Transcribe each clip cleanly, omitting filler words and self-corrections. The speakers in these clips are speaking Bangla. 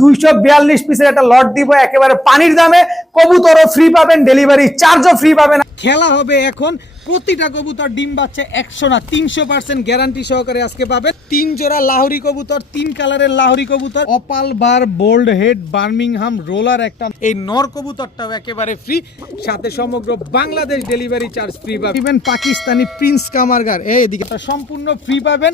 242 পিসের একটা লট দিব একেবারে পানির দামে। কবুতরও ফ্রি পাবেন, ডেলিভারি চার্জও ফ্রি পাবেন। খেলা হবে এখন, প্রতিটা কবুতর ডিম বাচ্চা 100 না 300% গ্যারান্টি সহকারে আজকে পাবেন। 3 জোড়া লাহোরি কবুতর, 3 কালারের লাহোরি কবুতর, অপাল বার, বোল্ড হেড, বার্মিংহাম রোলার একটা। এই নর কবুতরটাও একেবারে ফ্রি, সাথে সমগ্র বাংলাদেশ ডেলিভারি চার্জ ফ্রি পাবেন। পাকিস্তানি প্রিন্স কামারগার এদিকে সম্পূর্ণ ফ্রি পাবেন,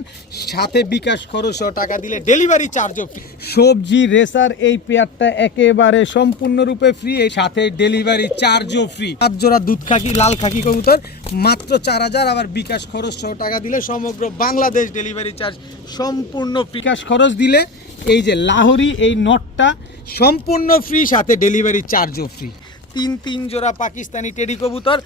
সাথে বিকাশ খরচ টাকা দিলে ডেলিভারি চার্জও ফ্রি। সবজি রেসার এই পেয়ারটা একেবারে সম্পূর্ণরূপে ফ্রি, এর সাথে ডেলিভারি চার্জও ফ্রি। 5 জোড়া দুধ খাকি লাল খাকি কবুতর মাত্র 4000, আবার বিকাশ খরচ সহ টাকা দিলে সমগ্র বাংলাদেশ ডেলিভারি চার্জ সম্পূর্ণ। বিকাশ খরচ দিলে এই যে লাহোরি এই নটটা সম্পূর্ণ ফ্রি, সাথে ডেলিভারি চার্জও ফ্রি। 3 জোড়া পাকিস্তানি টেডি কবুতর,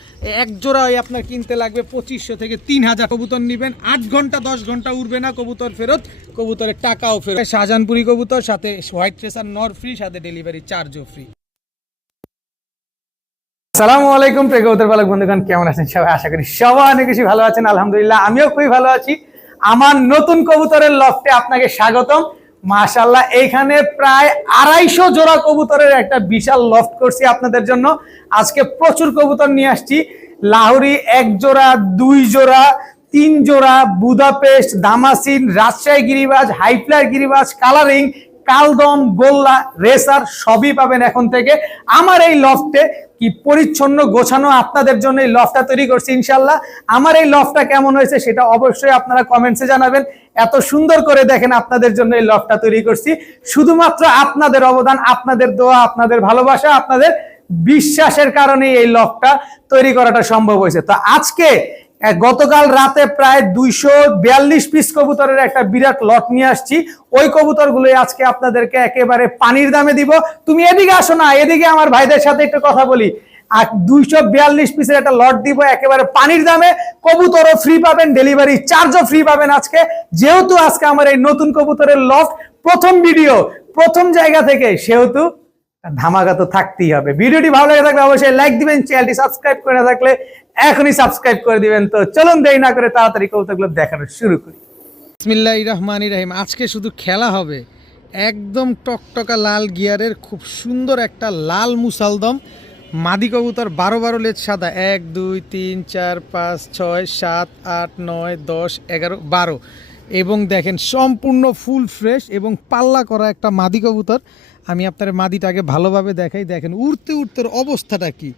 এক জোড়া আপনার কিনতে লাগবে 2500 থেকে 3000। কবুতর নেবেন 8 ঘন্টা 10 ঘন্টা উড়বে না, কবুতর ফেরত, কবুতরের টাকাও ফেরত। শাহজাহানপুরি কবুতর, সাথে হোয়াইট রেসার নর ফ্রি, সাথে ডেলিভারি চার্জও ফ্রি। আসসালামু আলাইকুম প্রিয় কবুতর পালক বন্ধুগণ, কেমন আছেন সবাই? আশা করি সবাই অনেক বেশি ভালো আছেন। আলহামদুলিল্লাহ আমিও খুবই ভালো আছি। আমার নতুন কবুতরের লফটে আপনাকে স্বাগতম। মাশাআল্লাহ, এইখানে প্রায় 250 জোড়া কবুতরের একটা বিশাল লফট করছি আপনাদের জন্য। আজকে প্রচুর কবুতর নিয়ে আসছি। লাহোরি 1 জোড়া, 2 জোড়া, 3 জোড়া, বুদাপেস্ট, দামাসিন, রাজশাহী গিরিবাজ, হাইফ্লার গিরিবাজ, কালারিং, কালদম, গোল্লা, রেসার সবই পাবেন এখন থেকে আমার এই লফটে। কি পরিচ্ছন্ন গোছানো আপনাদের জন্য এই লফটটা তৈরি করছি ইনশাল্লাহ। আমার এই লফটটা কেমন হয়েছে সেটা অবশ্যই আপনারা কমেন্টসে জানাবেন। এত সুন্দর করে দেখেন আপনাদের জন্য এই লফটটা তৈরি করছি, শুধুমাত্র আপনাদের অবদান, আপনাদের দোয়া, আপনাদের ভালোবাসা, আপনাদের বিশ্বাসের কারণে এই লফটটা তৈরি করাটা সম্ভব হয়েছে। তো আজকে গতকাল রাতে প্রায় 242 পিস কবুতরের একটা বিরাট লট নিয়ে আসছি। ওই কবুতরগুলোই আজকে আপনাদেরকে একেবারে পানির দামে দিব। তুমি এদিকে আসো না, এদিকে আমার ভাইদের সাথে একটু কথা বলি। আর 242 পিসের একটা লট দিব একেবারে পানির দামে। কবুতরও ফ্রি পাবেন, ডেলিভারি চার্জও ফ্রি পাবেন আজকে। যেহেতু আজকে আমার এই নতুন কবুতরের লট প্রথম ভিডিও, প্রথম জায়গা থেকে, সেহেতু ধামাকা তো থাকতেই হবে। ভিডিওটি ভালো লেগে থাকলে অবশ্যই লাইক দিবেন, চ্যানেলটি সাবস্ক্রাইব করে না থাকলে এখনই সাবস্ক্রাইব করে দিবেন। তো চলুন দেরি না করে তাড়াতাড়ি কবুতরগুলো দেখানো শুরু করি। বিসমিল্লাহির রহমানির রহিম। আজকে শুধু খেলা হবে, একদম টকটকা লাল গিয়ারের খুব সুন্দর একটা লাল মুসালদম মাদি কবুতর, 12 লেজ সাদা, 1 2 3 4 5 6 7 8 9 10 11 12, এবং দেখেন সম্পূর্ণ ফুল ফ্রেশ এবং পাল্লা করা একটা মাদি কবুতর। আমি আপনার মাদিটাকে ভালোভাবে দেখাই। দেখেন উড়তে উড়তে অবস্থাটা কি।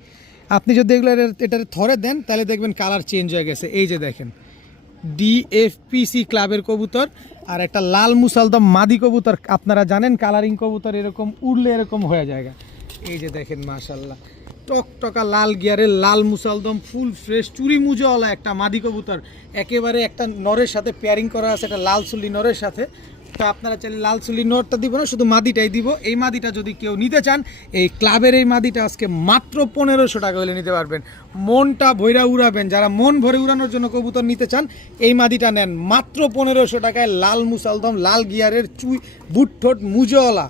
আপনি যদি এগুলো এটার থরে দেন তাহলে দেখবেন কালার চেঞ্জ হয়ে গেছে। এই যে দেখেন ডিএফপিসি ক্লাবের কবুতর আর একটা লাল মুসালদম মাদি কবুতর। আপনারা জানেন কালারিং কবুতর এরকম উড়লে এরকম হয়ে যায়। এই যে দেখেন মাশাল্লাহ, টকটকা লাল গিয়ারের লাল মুসালদম ফুল ফ্রেশ চুরি মুজোওয়ালা একটা মাদি কবুতর। একেবারে একটা নরের সাথে পেয়ারিং করা আছে, একটা লাল চুল্লি নরের সাথে। তো আপনারা চাইলে লাল চুল্লি নরটা দিব না, শুধু মাদিটাই দিব। এই মাদিটা যদি কেউ নিতে চান, এই ক্লাবের এই মাদিটা আজকে মাত্র 1500 টাকা হলে নিতে পারবেন। মনটা ভৈরা উড়াবেন, যারা মন ভরে উড়ানোর জন্য কবুতর নিতে চান এই মাদিটা নেন মাত্র 1500 টাকায়। লাল মুসালদম লাল গিয়ারের চুই বুট ঠোঁট মুজোওয়ালা,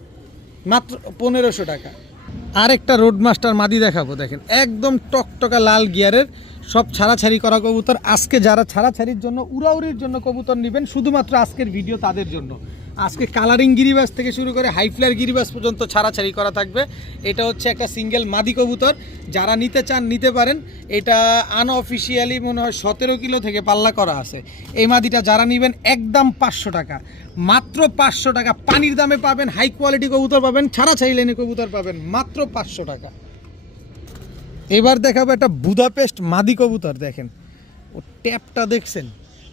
মাত্র 1500 টাকা। আরেকটা রোডমাস্টার মাদি দেখাবো, দেখেন একদম টকটকা লাল গিয়ারের, সব ছাড়াছাড়ি করা কবুতর। আজকে যারা ছাড়াছাড়ির জন্য উড়াউড়ির জন্য কবুতর নেবেন, শুধুমাত্র আজকের ভিডিও তাদের জন্য। আজকে কালারিং গিরিবাজ থেকে শুরু করে হাইফ্লার গিরিবাজ পর্যন্ত ছাড়াছাড়ি করা থাকবে। এটা হচ্ছে একটা সিঙ্গেল মাদি কবুতর, যারা নিতে চান নিতে পারেন। এটা আনঅফিসিয়ালি মনে হয় 17 কিলো থেকে পাল্লা করা আছে। এই মাদিটা যারা নেবেন একদম 500 টাকা, মাত্র 500 টাকা পানির দামে পাবেন। হাই কোয়ালিটি কবুতর পাবেন, ছাড়াছাড়ি লেনে কবুতর পাবেন মাত্র 500 টাকা। এবার দেখাবো একটা বুদাপেস্ট মাদি কবুতর। দেখেন ও ট্যাপটা দেখছেন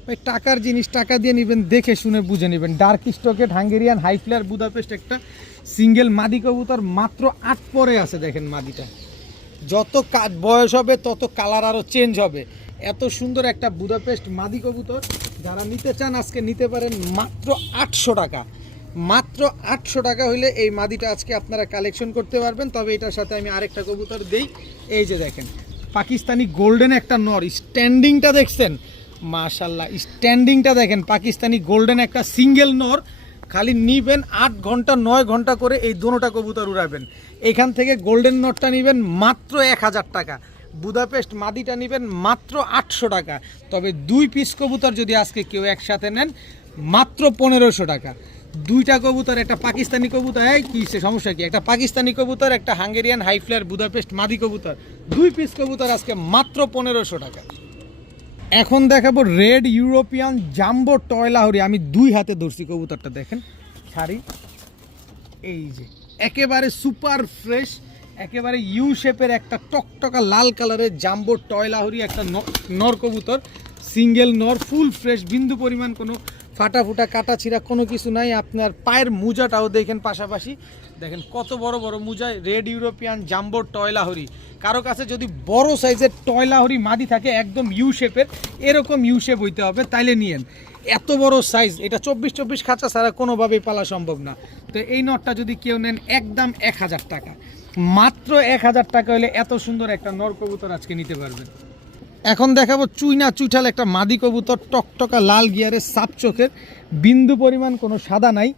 ভাই, টাকার জিনিস টাকা দিয়ে নেবেন, দেখে শুনে বুঝে নেবেন। ডার্ক স্টকেট হাঙ্গেরিয়ান হাইফ্লার বুদাপেস্ট একটা সিঙ্গেল মাদি কবুতর, মাত্র 8 পরে আছে। দেখেন মাদিটা যত বয়স হবে তত কালার আরও চেঞ্জ হবে। এত সুন্দর একটা বুদাপেস্ট মাদি কবুতর যারা নিতে চান আজকে নিতে পারেন মাত্র 800 টাকা। মাত্র 800 টাকা হইলে এই মাদিটা আজকে আপনারা কালেকশন করতে পারবেন। তবে এটার সাথে আমি আরেকটা কবুতর দেই। এই যে দেখেন পাকিস্তানি গোল্ডেন একটা নর, স্ট্যান্ডিংটা দেখছেন মাশাল্লাহ, স্ট্যান্ডিংটা দেখেন। পাকিস্তানি গোল্ডেন একটা সিঙ্গেল নর, খালি নিবেন 8 ঘন্টা 9 ঘন্টা করে এই দোনোটা কবুতর উড়াবেন। এখান থেকে গোল্ডেন নরটা নেবেন মাত্র 1000 টাকা, বুদাপেস্ট মাদিটা নেবেন মাত্র 800 টাকা। তবে 2 পিস কবুতর যদি আজকে কেউ একসাথে নেন মাত্র 1500 টাকা। দুইটা কবুতর, একটা পাকিস্তানি কবুতর, এই কি সমস্যা কি, একটা পাকিস্তানি কবুতর, একটা হাঙ্গেরিয়ান হাই ফ্লায়ার বুদাপেস্ট মাদি কবুতর, 2 পিস কবুতর আজকে মাত্র 1500 টাকা। এখন দেখাবো red European jumbo toy Lahori. আমি 2 হাতে ধরছি কবুতরটা, দেখেন ছাড়ি, এই যে একেবারে সুপার ফ্রেশ, একেবারে ইউ শেপের একটা টকটকা লাল কালারের জাম্বো টয় লাহোরি, একটা নর কবুতর, সিঙ্গেল নর, ফুল ফ্রেশ, বিন্দু পরিমাণ কোনো ফাটা ফুটা কাটা ছিঁড়া কোনো কিছু নাই। আপনার পায়ের মোজাটাও দেখেন, পাশাপাশি দেখেন কত বড় বড় মোজা। Red European jumbo toy Lahori. কারো কাছে যদি বড় সাইজের টয় লাহোরি মাদি থাকে একদম ইউ শেপের, এরকম ইউ শেপ হইতে হবে, তাইলে নিয়েন। এত বড় সাইজ, এটা 24 খাঁচা ছাড়া কোনোভাবেই পালা সম্ভব না। তো এই নটটা যদি কেউ নেন একদম 1000 টাকা, মাত্র 1000 টাকা হলে এত সুন্দর একটা নর কবুতর আজকে নিতে পারবেন। এখন দেখাবো চুইনা চুইঠাল একটা মাদি কবুতর, টকটকা লাল গিয়ারের, সাপ চোখের, বিন্দু পরিমাণ কোনো সাদা নাই,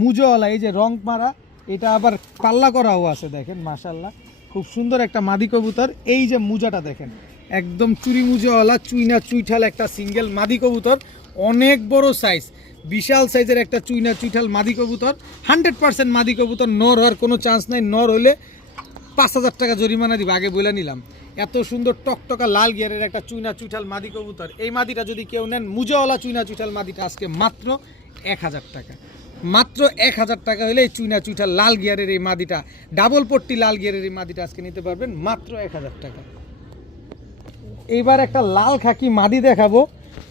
মুজোওয়ালা, এই যে রং মারা, এটা আবার পাল্লা করাও আছে, দেখেন মাশাল্লাহ খুব সুন্দর একটা মাদি কবুতর। এই যে মুজাটা দেখেন, একদম চুরি মুজোওয়ালা চুইনা চুইঠাল একটা সিঙ্গেল মাদি কবুতর, অনেক বড় সাইজ, বিশাল সাইজের একটা চুইনা চুইঠাল মাদি কবুতর, 100% মাদি কবুতর, নর হওয়ার কোনো চান্স নাই। নর হলে 5000 টাকা জরিমানা দিব, আগে বলে নিলাম। এত সুন্দর টকটকা লাল গিয়ারের একটা চুইনা চুইঠাল মাদি কবুতর, এই মাদিটা যদি কেউ নেন, মুজাওয়ালা চুইনা চুইঠাল মাদিটা আজকে মাত্র 1000 টাকা, মাত্র 1000 টাকা হলে এই চুইনা চুইঠাল লাল গিয়ারের এই মাদিটা, ডাবল পট্টি লাল গিয়ারের এই মাদিটা আজকে নিতে পারবেন মাত্র 1000 টাকা। এইবার একটা লাল খাকি মাদি দেখাবো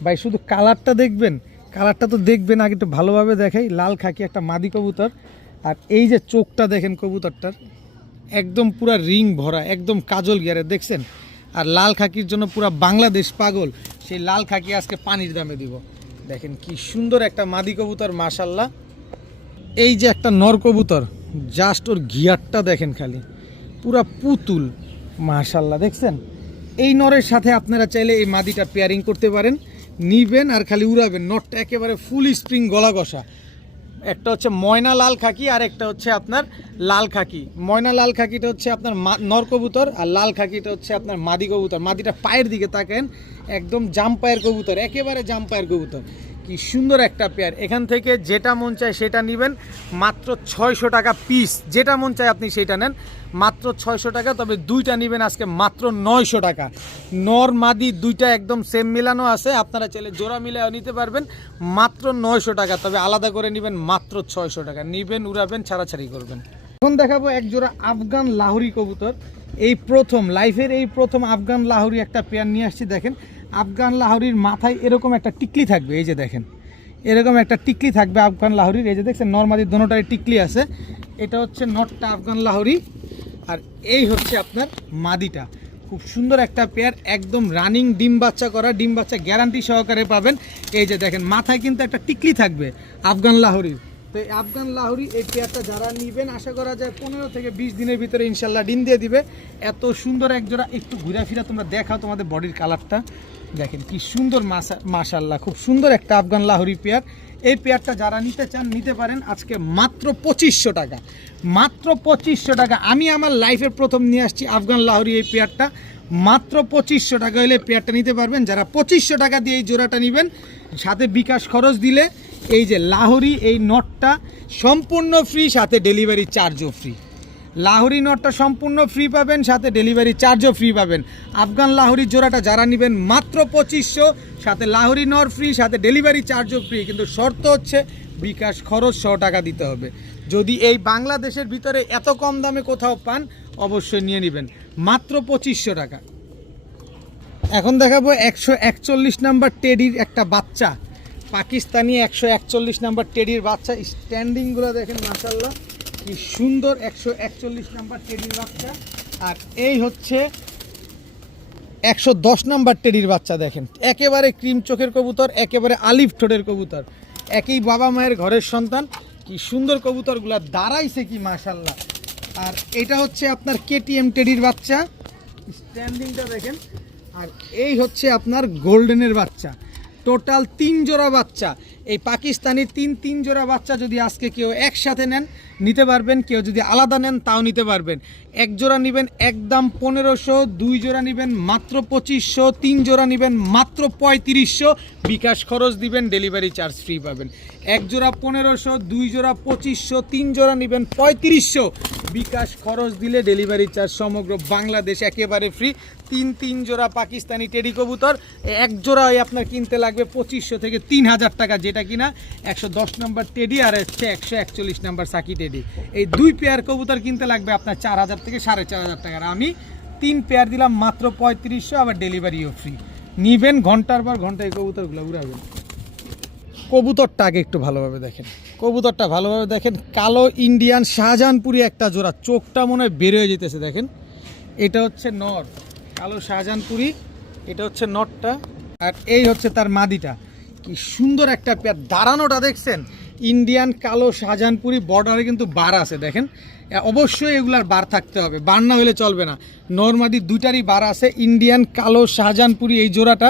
ভাই, শুধু কালারটা দেখবেন, কালারটা তো দেখবেন আগে একটু ভালোভাবে দেখাই। লাল খাকি একটা মাদি কবুতর, আর এই যে চোখটা দেখেন কবুতরটার, একদম পুরা রিং ভরা, একদম কাজল গিয়ারের, দেখছেন। আর লাল খাকির জন্য পুরা বাংলাদেশ পাগল, সেই লাল খাকি আজকে পানির দামে দিব। দেখেন কি সুন্দর একটা মাদি কবুতর মাশাল্লাহ। এই যে একটা নর কবুতর, জাস্ট ওর গিয়ারটা দেখেন খালি, পুরা পুতুল মাশাল্লাহ, দেখছেন। এই নরের সাথে আপনারা চাইলে এই মাদিটা পেয়ারিং করতে পারেন, নিবেন আর খালি উড়াবেন। নটটা একেবারে ফুল স্প্রিং গলা কষা। একটা হচ্ছে ময়না লাল খাকি, আর একটা হচ্ছে আপনার লাল খাকি। ময়না লাল খাকিটা হচ্ছে আপনার নর কবুতর, আর লাল খাকিটা হচ্ছে আপনার মাদি কবুতর। মাদিটা পায়ের দিকে তাকেন, একদম জাম পায়ের কবুতর, একেবারে জাম পায়ের কবুতর, কি সুন্দর একটা পেয়ার। এখান থেকে যেটা মন চায় সেটা নেবেন, মাত্র 600 টাকা পিস। যেটা মন চায় আপনি সেটা নেন, মাত্র 600 টাকা। তবে দুইটা নেবেন আজকে মাত্র 900 টাকা। নর মাদি দুইটা একদম সেম মিলানো আছে, আপনারা চাইলে জোড়া মিলে নিতে পারবেন মাত্র 900 টাকা। তবে আলাদা করে নেবেন মাত্র 600 টাকা। নিবেন, উড়াবেন, ছাড়াছাড়ি করবেন। এখন দেখাবো এক জোড়া আফগান লাহোরি কবুতর। এই প্রথম লাইফের এই প্রথম আফগান লাহোরি একটা পেয়ার নিয়ে আসছি। দেখেন আফগান লাহোরির মাথায় এরকম একটা টিকলি থাকবে, এই যে দেখেন এরকম একটা টিকলি থাকবে আফগান লাহোরির। এই যে দেখছেন নরমাদি দোনোটারই টিকলি আছে। এটা হচ্ছে নটটা আফগান লাহোরি, আর এই হচ্ছে আপনার মাদিটা। খুব সুন্দর একটা পেয়ার, একদম রানিং ডিম বাচ্চা করা, ডিম বাচ্চা গ্যারান্টি সহকারে পাবেন। এই যে দেখেন মাথায় কিন্তু একটা টিকলি থাকবে আফগান লাহোরির। তো এই আফগান লাহোরি এই পেয়ারটা যারা নেবেন, আশা করা যায় 15 থেকে 20 দিনের ভিতরে ইনশাল্লাহ ডিম দিয়ে দিবে। এত সুন্দর এক জোড়া, একটু ঘুরাফিরা তোমরা দেখাও তোমাদের বডির কালারটা, দেখেন কি সুন্দর মাশাল্লাহ, খুব সুন্দর একটা আফগান লাহোরি পেয়ার। এই পেয়ারটা যারা নিতে চান নিতে পারেন আজকে মাত্র 2500 টাকা, মাত্র 2500 টাকা। আমি আমার লাইফের প্রথম নিয়ে আসছি আফগান লাহোরি এই পেয়ারটা, মাত্র 2500 টাকা হলে পেয়ারটা নিতে পারবেন। যারা 2500 টাকা দিয়ে এই জোড়াটা নেবেন, সাথে বিকাশ খরচ দিলে এই যে লাহোরি এই নটটা সম্পূর্ণ ফ্রি, সাথে ডেলিভারি চার্জও ফ্রি। লাহোরি নটটা সম্পূর্ণ ফ্রি পাবেন, সাথে ডেলিভারি চার্জও ফ্রি পাবেন। আফগান লাহোরির জোড়াটা যারা নেবেন মাত্র 2500, সাথে লাহোরি নর ফ্রি, সাথে ডেলিভারি চার্জও ফ্রি। কিন্তু শর্ত হচ্ছে বিকাশ খরচ 100 টাকা দিতে হবে। যদি এই বাংলাদেশের ভিতরে এত কম দামে কোথাও পান, অবশ্যই নিয়ে নেবেন মাত্র 2500 টাকা। এখন দেখাবো 141 নাম্বার টেডির একটা বাচ্চা, পাকিস্তানি 141 নাম্বার টেডির বাচ্চা। স্ট্যান্ডিংগুলো দেখেন মাশাল্লাহ কি সুন্দর, 141 নাম্বার টেডির বাচ্চা। আর এই হচ্ছে 110 নাম্বার টেডির বাচ্চা। দেখেন একেবারে ক্রিম চোখের কবুতর, একেবারে আলিফ ঠোঁটের কবুতর, একই বাবা মায়ের ঘরের সন্তান। কি সুন্দর কবুতরগুলা দাঁড়াইছে কি মাশাল্লাহ। আর এটা হচ্ছে আপনার কেটিএম টেডির বাচ্চা, স্ট্যান্ডিংটা দেখেন। আর এই হচ্ছে আপনার গোল্ডেনের বাচ্চা। টোটাল 3 জোড়া বাচ্চা। এই পাকিস্তানি তিন জোড়া বাচ্চা যদি আজকে কেউ একসাথে নেন নিতে পারবেন, কেউ যদি আলাদা নেন তাও নিতে পারবেন। এক জোড়া নেবেন একদম 1500, 2 জোড়া নেবেন মাত্র 2500, 3 জোড়া নেবেন মাত্র 3500, বিকাশ খরচ দিবেন, ডেলিভারি চার্জ ফ্রি পাবেন। এক জোড়া 1500, 2 জোড়া 2500, 3 জোড়া নেবেন 3500, বিকাশ খরচ দিলে ডেলিভারি চার্জ সমগ্র বাংলাদেশ একেবারে ফ্রি। তিন জোড়া পাকিস্তানি টেডি কবুতর, এক জোড়াই আপনার কিনতে লাগবে 2500 থেকে 3000 টাকা, যেটা কিনা 110 নম্বর টেডি আর হচ্ছে 141 নম্বর সাকি টেডি। এই 2 পেয়ার কবুতর কিনতে লাগবে আপনার 4000 থেকে 4500 টাকার। আমি 3 পেয়ার দিলাম মাত্র 3500, আবার ডেলিভারিও ফ্রি। নিবেন ঘন্টার পর ঘন্টা এই কবুতরগুলো উড়াবেন। কবুতরটা আগে একটু ভালোভাবে দেখেন, কবুতরটা ভালোভাবে দেখেন। কালো ইন্ডিয়ান শাহজাহানপুরি একটা জোড়া, চোখটা মনে হয় বের হয়ে যেতেছে দেখেন। এটা হচ্ছে নর, কালো শাহজাহানপুরি, এটা হচ্ছে নরটা, আর এই হচ্ছে তার মাদিটা। কি সুন্দর একটা পেয়ার, দাঁড়ানোটা দেখছেন। ইন্ডিয়ান কালো শাহজাহানপুরি, বর্ডারে কিন্তু বার আছে দেখেন। অবশ্যই এগুলার বার থাকতে হবে, বার না হলে চলবে না। নরমাদি দুইটারই বার আছে। ইন্ডিয়ান কালো শাহজাহানপুরি এই জোড়াটা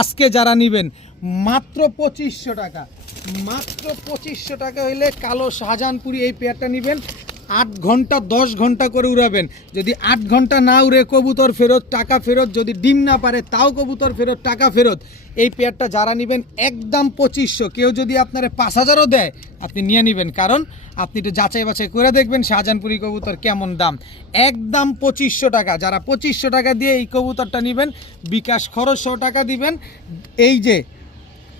আজকে যারা নেবেন মাত্র 2500 টাকা, মাত্র 2500 টাকা হইলে কালো শাহজাহানপুরি এই পেয়ারটা নেবেন। 8 ঘন্টা 10 ঘন্টা করে উড়াবেন। যদি 8 ঘন্টা না উড়ে কবুতর ফেরত, টাকা ফেরত। যদি ডিম না পারে তাও কবুতর ফেরত, টাকা ফেরত। এই পেয়ারটা যারা নেবেন একদম 2500। কেউ যদি আপনারা 5000ও দেয় আপনি নিয়ে নেবেন, কারণ আপনি একটু যাচাই বাছাই করে দেখবেন শাহজাহানপুরি কবুতর কেমন দাম। একদম 2500 টাকা। যারা 2500 টাকা দিয়ে এই কবুতরটা নেবেন, বিকাশ খরচ 100 টাকা দিবেন। এই যে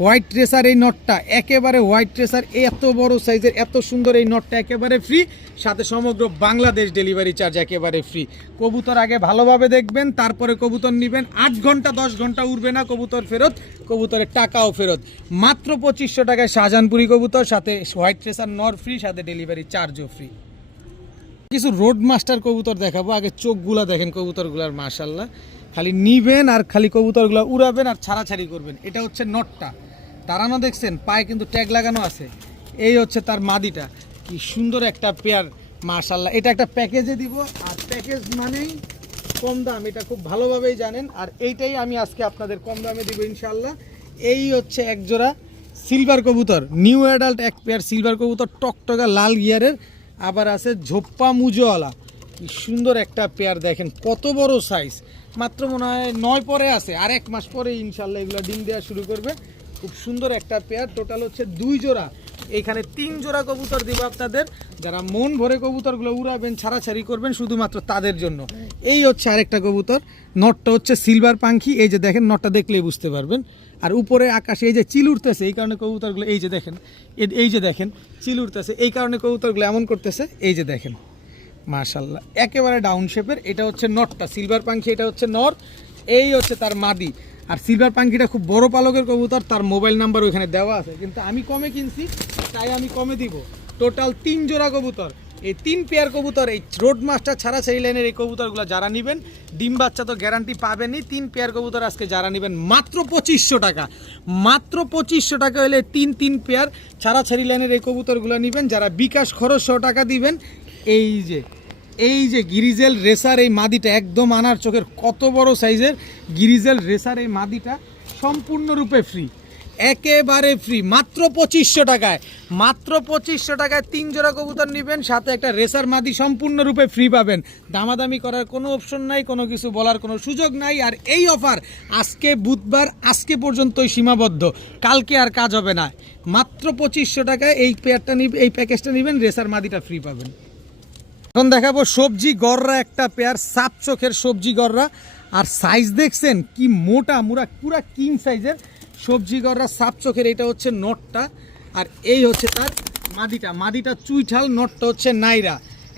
হোয়াইট ট্রেসার, এই নটটা একেবারে হোয়াইট ট্রেসার, এত বড় সাইজের এত সুন্দর এই নটটা একেবারে ফ্রি, সাথে সমগ্র বাংলাদেশ ডেলিভারি চার্জ একেবারে ফ্রি। কবুতর আগে ভালোভাবে দেখবেন, তারপরে কবুতর নেবেন। 8 ঘন্টা 10 ঘন্টা উড়বে না, কবুতর ফেরত, কবুতরের টাকাও ফেরত। মাত্র 2500 টাকায় শাহজাহানপুরি কবুতর, সাথে হোয়াইট ট্রেসার নর ফ্রি, সাথে ডেলিভারি চার্জও ফ্রি। কিছু রোড মাস্টার কবুতর দেখাবো। আগে চোখগুলা দেখেন কবুতরগুলার, মাশাল্লাহ। খালি নিবেন আর খালি কবুতরগুলো উড়াবেন আর ছাড়াছাড়ি করবেন। এটা হচ্ছে নটটা, দাঁড়ানো দেখছেন, পায়ে কিন্তু ট্যাগ লাগানো আছে। এই হচ্ছে তার মাদিটা, কি সুন্দর একটা পেয়ার, মাশাল্লাহ। এটা একটা প্যাকেজে দিব, আর প্যাকেজ মানেই কম দাম, এটা খুব ভালোভাবেই জানেন। আর এইটাই আমি আজকে আপনাদের কম দামে দিব ইনশাল্লাহ। এই হচ্ছে এক জোড়া সিলভার কবুতর, নিউ অ্যাডাল্ট এক পেয়ার সিলভার কবুতর, টকটকা লাল গিয়ারের, আবার আছে ঝোপ্পা মুজোওয়ালা। কি সুন্দর একটা পেয়ার দেখেন, কত বড় সাইজ। মাত্র মনে হয় 9 পরে আছে, আর 1 মাস পরে ইনশাল্লাহ এগুলো ডিম দেওয়া শুরু করবে। খুব সুন্দর একটা পেয়ার। টোটাল হচ্ছে 2 জোড়া, এখানে 3 জোড়া কবুতর দিব আপনাদের। যারা মন ভরে কবুতরগুলো উড়াবেন, ছাড়াছাড়ি করবেন, শুধুমাত্র তাদের জন্য। এই হচ্ছে আরেকটা কবুতর, নটটা হচ্ছে সিলভার পাখি। এই যে দেখেন, নটটা দেখলেই বুঝতে পারবেন। আর উপরে আকাশে এই যে চিল উঠতেছে, এই কারণে কবুতরগুলো, এই যে দেখেন, এই যে দেখেন চিল উঠতেছে, এই কারণে কবুতরগুলো এমন করতেছে। এই যে দেখেন, মাশাল্লাহ, একেবারে ডাউন শেপের। এটা হচ্ছে নটটা, সিলভার পাখি, এটা হচ্ছে নর। এই হচ্ছে তার মাদি। আর সিলভার পাখিটা খুব বড় পালকের কবুতর, তার মোবাইল নাম্বার ওইখানে দেওয়া আছে, কিন্তু আমি কমে কিনছি তাই আমি কমে দিব। টোটাল 3 জোড়া কবুতর, এই 3 পেয়ার কবুতর, এই রোড মাস্টার ছাড়া সেই লাইনের এই কবুতরগুলো যারা নেবেন, ডিম বাচ্চা তো গ্যারান্টি পাবেনই। 3 পেয়ার কবুতর আজকে যারা নেবেন মাত্র 2500 টাকা, মাত্র 2500 টাকা হলে 3 পেয়ার ছাড়াছাড়ি লাইনের এই কবুতরগুলো নেবেন। যারা বিকাশ খরচ 100 টাকা দিবেন। এই যে গিরিজেল রেসার এই মাদিটা, একদম আনার চোখের, কত বড় সাইজের গিরিজেল রেসার এই মাদিটা সম্পূর্ণরূপে ফ্রি, একেবারে ফ্রি, মাত্র 2500 টাকায়। মাত্র 2500 টাকায় 3 জোড়া কবুতর নেবেন, সাথে একটা রেসার মাদি সম্পূর্ণরূপে ফ্রি পাবেন। দামাদামি করার কোনো অপশন নাই, কোনো কিছু বলার কোনো সুযোগ নাই। আর এই অফার আজকে বুধবার, আজকে পর্যন্তই সীমাবদ্ধ, কালকে আর কাজ হবে না। মাত্র 2500 টাকায় এই পেয়ারটা নিবেন, এই প্যাকেজটা নেবেন, রেসার মাদিটা ফ্রি পাবেন। এখন দেখাবো সবজি গররা একটা পেয়ার, সাপ চোখের সবজি গররা। আর সাইজ দেখছেন কি মোটা মুরা, পুরা কিং সাইজের সবজি গররা সাপ চোখের। এটা হচ্ছে নটটা, আর এই হচ্ছে তার মাদিটা। মাদিটা চুইঠাল, নটটা হচ্ছে নাইরা,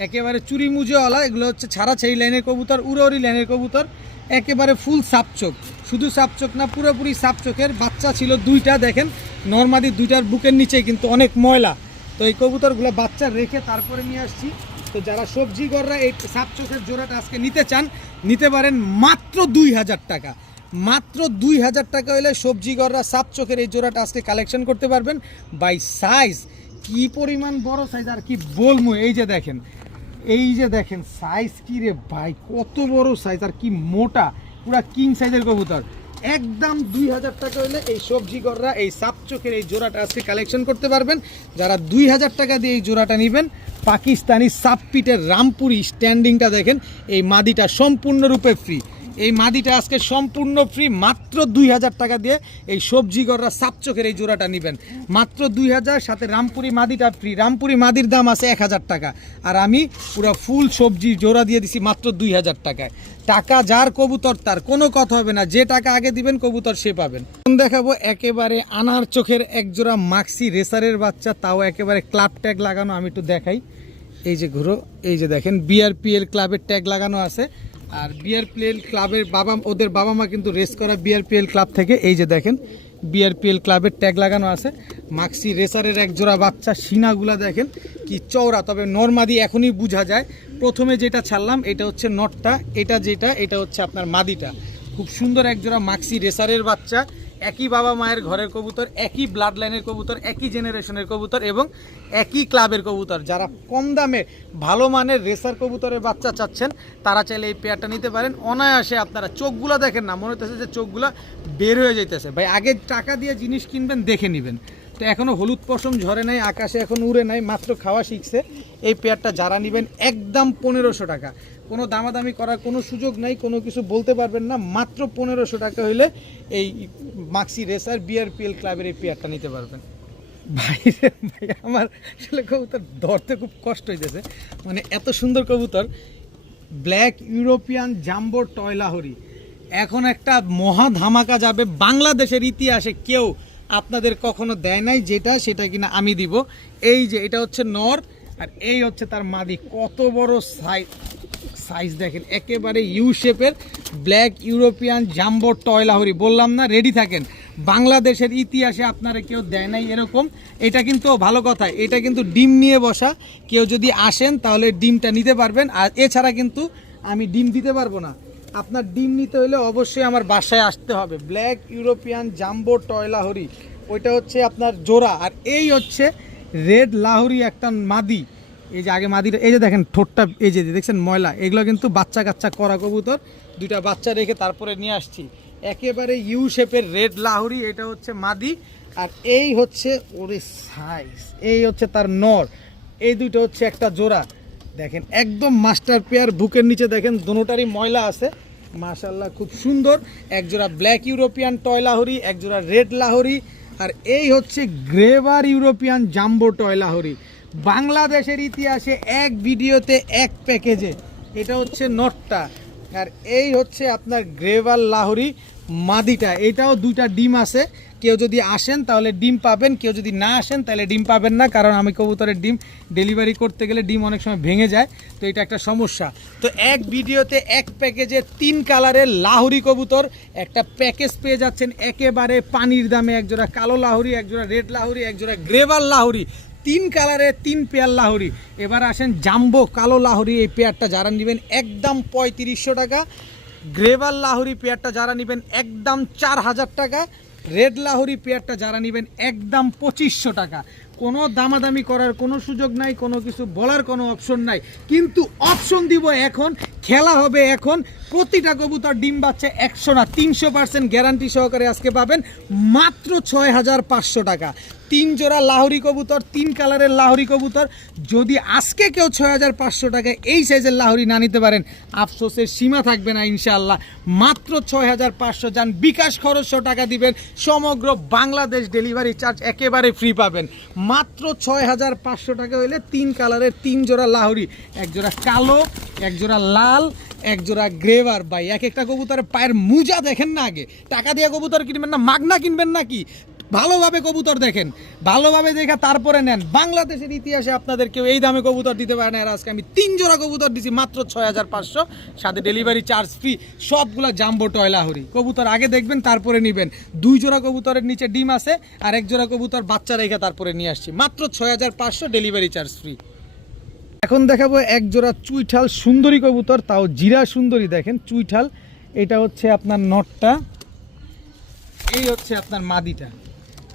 একেবারে চুরি মুজেওয়ালা। এগুলো হচ্ছে ছাড়াছাড়ি লাইনের কবুতর, উড়াউড়ি লাইনের কবুতর, একেবারে ফুল সাপ চোখ। শুধু সাপ চোখ না, পুরোপুরি সাপ চোখের। বাচ্চা ছিল 2টা, দেখেন নর্মাদি 2টার বুকের নিচে কিন্তু অনেক ময়লা। তো এই কবুতরগুলো বাচ্চা রেখে তারপরে নিয়ে আসছি। তো যারা সবজি গররা এই সাপ চোখের জোড়াটা আজকে নিতে চান, নিতে পারেন মাত্র 2000 টাকা। মাত্র 2000 টাকা হলে সবজি গররা সাপ চোখের এই জোড়াটা আজকে কালেকশন করতে পারবেন। বাই সাইজ কি পরিমাণ বড় সাইজ, আর কি বলবো। এই যে দেখেন সাইজ কি রে ভাই, কত বড় সাইজ, আর কি মোটা, পুরা কিং সাইজের কবুতর। একদম 2000 টাকা হলে এই সবজি গররা এই সাপ চোখের এই জোড়াটা আজকে কালেকশন করতে পারবেন। যারা 2000 টাকা দিয়ে এই জোড়াটা নেবেন, পাকিস্তানি সাপ পিটের রামপুরি স্ট্যান্ডিংটা দেখেন, এই মাদিটা সম্পূর্ণরূপে ফ্রি। এই মাদিটা আজকে সম্পূর্ণ ফ্রি, মাত্র 2000 টাকা দিয়ে এই সবজি গররা সাপ চোখের এই জোড়াটা নেবেন, মাত্র 2000, সাথে রামপুরি মাদিটা ফ্রি। রামপুরি মাদির দাম আছে 1000 টাকা, আর আমি পুরো ফুল সবজি জোড়া দিয়ে দিছি মাত্র 2000 টাকায়। টাকা যার কবুতর তার, কোনো কথা হবে না, যে টাকা আগে দিবেন কবুতর সে পাবেন। দেখাবো একেবারে আনার চোখের এক জোড়া মাক্সি রেসারের বাচ্চা, তাও একেবারে ক্লাব ট্যাগ লাগানো। আমি একটু দেখাই, এই যে ঘুরো, এই যে দেখেন বিআরপিএল ক্লাবের ট্যাগ লাগানো আছে। আর বিআরপিএল ক্লাবের ওদের বাবা মা কিন্তু রেস করা বিআরপিএল ক্লাব থেকে, এই যে দেখেন বিআরপিএল ক্লাবের ট্যাগ লাগানো আছে। মাক্সি রেসারের এক জোড়া বাচ্চা, সিনাগুলা দেখেন কি চওড়া, তবে নরমাদি এখনই বোঝা যায়। প্রথমে যেটা ছাড়লাম এটা হচ্ছে নটটা, এটা হচ্ছে আপনার মাদিটা। খুব সুন্দর এক জোড়া মাক্সি রেসারের বাচ্চা, একই বাবা মায়ের ঘরের কবুতর, একই ব্লাড লাইনের কবুতর, একই জেনারেশনের কবুতর এবং একই ক্লাবের কবুতর। যারা কম দামে ভালো মানের রেসার কবুতরের বাচ্চা চাচ্ছেন তারা চাইলে এই পেয়ারটা নিতে পারেন অনায়াসে। আপনারা চোখগুলো দেখেন না, মনে হচ্ছে যে চোখগুলো বের হয়ে যাইতেছে। ভাই আগে টাকা দিয়ে জিনিস কিনবেন, দেখে নেবেন। তো এখনও হলুদ পশম ঝরে নাই, আকাশে এখন উড়ে নাই, মাত্র খাওয়া শিখছে। এই পেয়ারটা যারা নেবেন একদম 1500 টাকা, কোনো দামাদামি করার কোনো সুযোগ নাই, কোনো কিছু বলতে পারবেন না। মাত্র 1500 টাকা হইলে এই মাক্সি রেসার বিআরপিএল ক্লাবের এই পেয়ারটা নিতে পারবেন। ভাই আমার আসলে কবুতর ধরতে খুব কষ্ট হইতেছে, মানে এত সুন্দর কবুতর। Black European jumbo toy Lahori এখন একটা মহা ধামাকা যাবে, বাংলাদেশের ইতিহাসে কেউ আপনাদের কখনো দেয় নাই যেটা, সেটা কিনা আমি দিব। এই যে এটা হচ্ছে নর, আর এই হচ্ছে তার মাদি। কত বড় সাইজ দেখেন, একেবারে ইউ শেপের black European jumbo toy Lahori. বললাম না, রেডি থাকেন, বাংলাদেশের ইতিহাসে আপনারা কেউ দেয় নাই এরকম। এটা কিন্তু ভালো কথা, এটা কিন্তু ডিম নিয়ে বসা, কেউ যদি আসেন তাহলে ডিমটা নিতে পারবেন। আর এছাড়া কিন্তু আমি ডিম দিতে পারবো না, আপনার ডিম নিতে হলে অবশ্যই আমার বাসায় আসতে হবে। Black European jumbo toy Lahori, ওইটা হচ্ছে আপনার জোড়া। আর এই হচ্ছে রেড লাহোরি একটা মাদি। এই যে আগে মাদিটা, এই যে দেখেন ঠোঁটটা, এই যে দেখছেন ময়লা, এগুলো কিন্তু বাচ্চা কাচ্চা করা কবুতর। দুইটা বাচ্চা রেখে তারপরে নিয়ে আসছি। একেবারে ইউ শেপের রেড লাহোরি, এটা হচ্ছে মাদি। আর এই হচ্ছে ওরে সাইজ, এই হচ্ছে তার নর। এই দুইটা হচ্ছে একটা জোড়া, দেখেন একদম মাস্টার পেয়ার। বুকের নিচে দেখেন দোনোটারই ময়লা আছে, মাশাআল্লাহ খুব সুন্দর। এক জোড়া ব্ল্যাক ইউরোপিয়ান টয় লাহোরি, এক জোড়া রেড লাহোরি। আর এই হচ্ছে গ্রেভার ইউরোপিয়ান জাম্বো টয় লাহোরি। বাংলাদেশের ইতিহাসে এক ভিডিওতে এক প্যাকেজে, এটা হচ্ছে নটটা। আর এই হচ্ছে আপনার গ্রেভার লাহোরি মাদিটা। এটাও দুইটা ডিম আছে, কেউ যদি আসেন তাহলে ডিম পাবেন, কেউ যদি না আসেন তাহলে ডিম পাবেন না, কারণ আমি কবুতরের ডিম ডেলিভারি করতে গেলে ডিম অনেক সময় ভেঙে যায়, তো এটা একটা সমস্যা। তো এক ভিডিওতে এক প্যাকেজে 3 কালারের লাহোরি কবুতর একটা প্যাকেজ পেয়ে যাচ্ছেন একেবারে পানির দামে। এক জোড়া কালো লাহোরি, এক জোড়া রেড লাহোরি, এক জোড়া গ্রেভার লাহোরি, 3 কালারের 3 পেয়ার লাহোরি। এবার আসেন জাম্বো কালো লাহোরি, এই পেয়ারটা যারা নেবেন একদম 3500 টাকা। গ্রেভার লাহোরি পেয়ারটা যারা নেবেন একদম 4000 টাকা। রেড লাহোরি পেয়ারটা যারা নেবেন একদম 2500 টাকা। কোনো দামাদামি করার কোনো সুযোগ নাই, কোনো কিছু বলার কোনো অপশন নাই, কিন্তু অপশন দিব এখন, খেলা হবে এখন। প্রতিটা কবুতর ডিম বাচ্চা 100 না 300% গ্যারান্টি সহকারে আজকে পাবেন মাত্র 6500 টাকা। 3 জোড়া লাহোরি কবুতর, 3 কালারের লাহোরি কবুতর। যদি আজকে কেউ 6500 টাকায় এই সাইজের লাহোরি না নিতে পারেন, আফসোসের সীমা থাকবে না ইনশাআল্লাহ। মাত্র 6500, যান বিকাশ খরচ 100 টাকা দিবেন, সমগ্র বাংলাদেশ ডেলিভারি চার্জ একেবারে ফ্রি পাবেন। মাত্র 6500 টাকা হইলে 3 কালারের 3 জোড়া লাহোরি, এক জোড়া কালো, এক জোড়া লাল, এক জোড়া গ্রেভার। ভাই এক একটা কবুতরের পায়ের মুজা দেখেন না, আগে টাকা দিয়ে কবুতর কিনবেন না, মাগনা কিনবেন নাকি? ভালোভাবে কবুতর দেখেন, ভালোভাবে দেখা তারপরে নেন। বাংলাদেশের ইতিহাসে আপনাদের কেউ এই দামে কবুতর দিতে পারে না। আর আজকে আমি 3 জোড়া কবুতর দিছি মাত্র 6500, সাথে ডেলিভারি চার্জ ফ্রি। সবগুলা জাম্বো টয় লাহোরি কবুতর, আগে দেখবেন তারপরে নেবেন। 2 জোড়া কবুতরের নিচে ডিম আছে, আর এক জোড়া কবুতর বাচ্চা রেখে তারপরে নিয়ে আসছি মাত্র 6500, ডেলিভারি চার্জ ফ্রি। এখন দেখাবো এক জোড়া চুইঠাল সুন্দরী কবুতর, তাও জিরা সুন্দরী। দেখেন চুইঠাল, এটা হচ্ছে আপনার নটটা, এই হচ্ছে আপনার মাদিটা।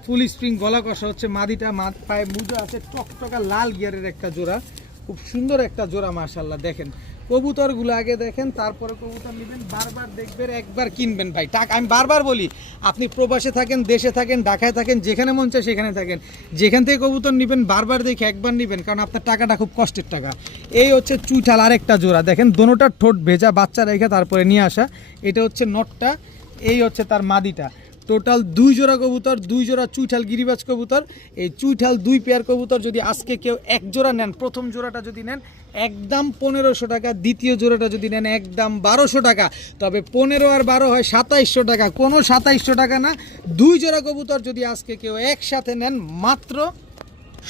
ফুল স্প্রিং গলা কষা হচ্ছে মাদিটা, পায়ে মুজা আছে, টকটকা লাল গিয়ারের একটা জোড়া, খুব সুন্দর একটা জোড়া মাশাআল্লাহ। দেখেন কবুতরগুলো আগে দেখেন, তারপরে কবুতর নেবেন, বারবার দেখবেন, একবার কিনবেন ভাই। টাকা আমি বারবার বলি, আপনি প্রবাসে থাকেন, দেশে থাকেন, ঢাকায় থাকেন, যেখানে মন চায় সেখানে থাকেন, যেখান থেকে কবুতর নেবেন বারবার দেখে একবার নেবেন, কারণ আপনার টাকাটা খুব কষ্টের টাকা। এই হচ্ছে চুইঠাল আরেকটা জোড়া, দেখেন দোনোটার ঠোঁট ভেজা, বাচ্চা রেখে তারপরে নিয়ে আসা। এটা হচ্ছে নটটা, এই হচ্ছে তার মাদিটা। টোটাল 2 জোড়া কবুতর, 2 জোড়া চুইঠাল গিরিবাজ কবুতর। এই চুইঠাল 2 পেয়ার কবুতর যদি আজকে কেউ এক জোড়া নেন, প্রথম জোড়াটা যদি নেন একদম 1500 টাকা, দ্বিতীয় জোড়াটা যদি নেন একদম 1200 টাকা। তবে 15 আর 12 হয় 2700 টাকা, কোনো 2700 টাকা না। 2 জোড়া কবুতর যদি আজকে কেউ একসাথে নেন মাত্র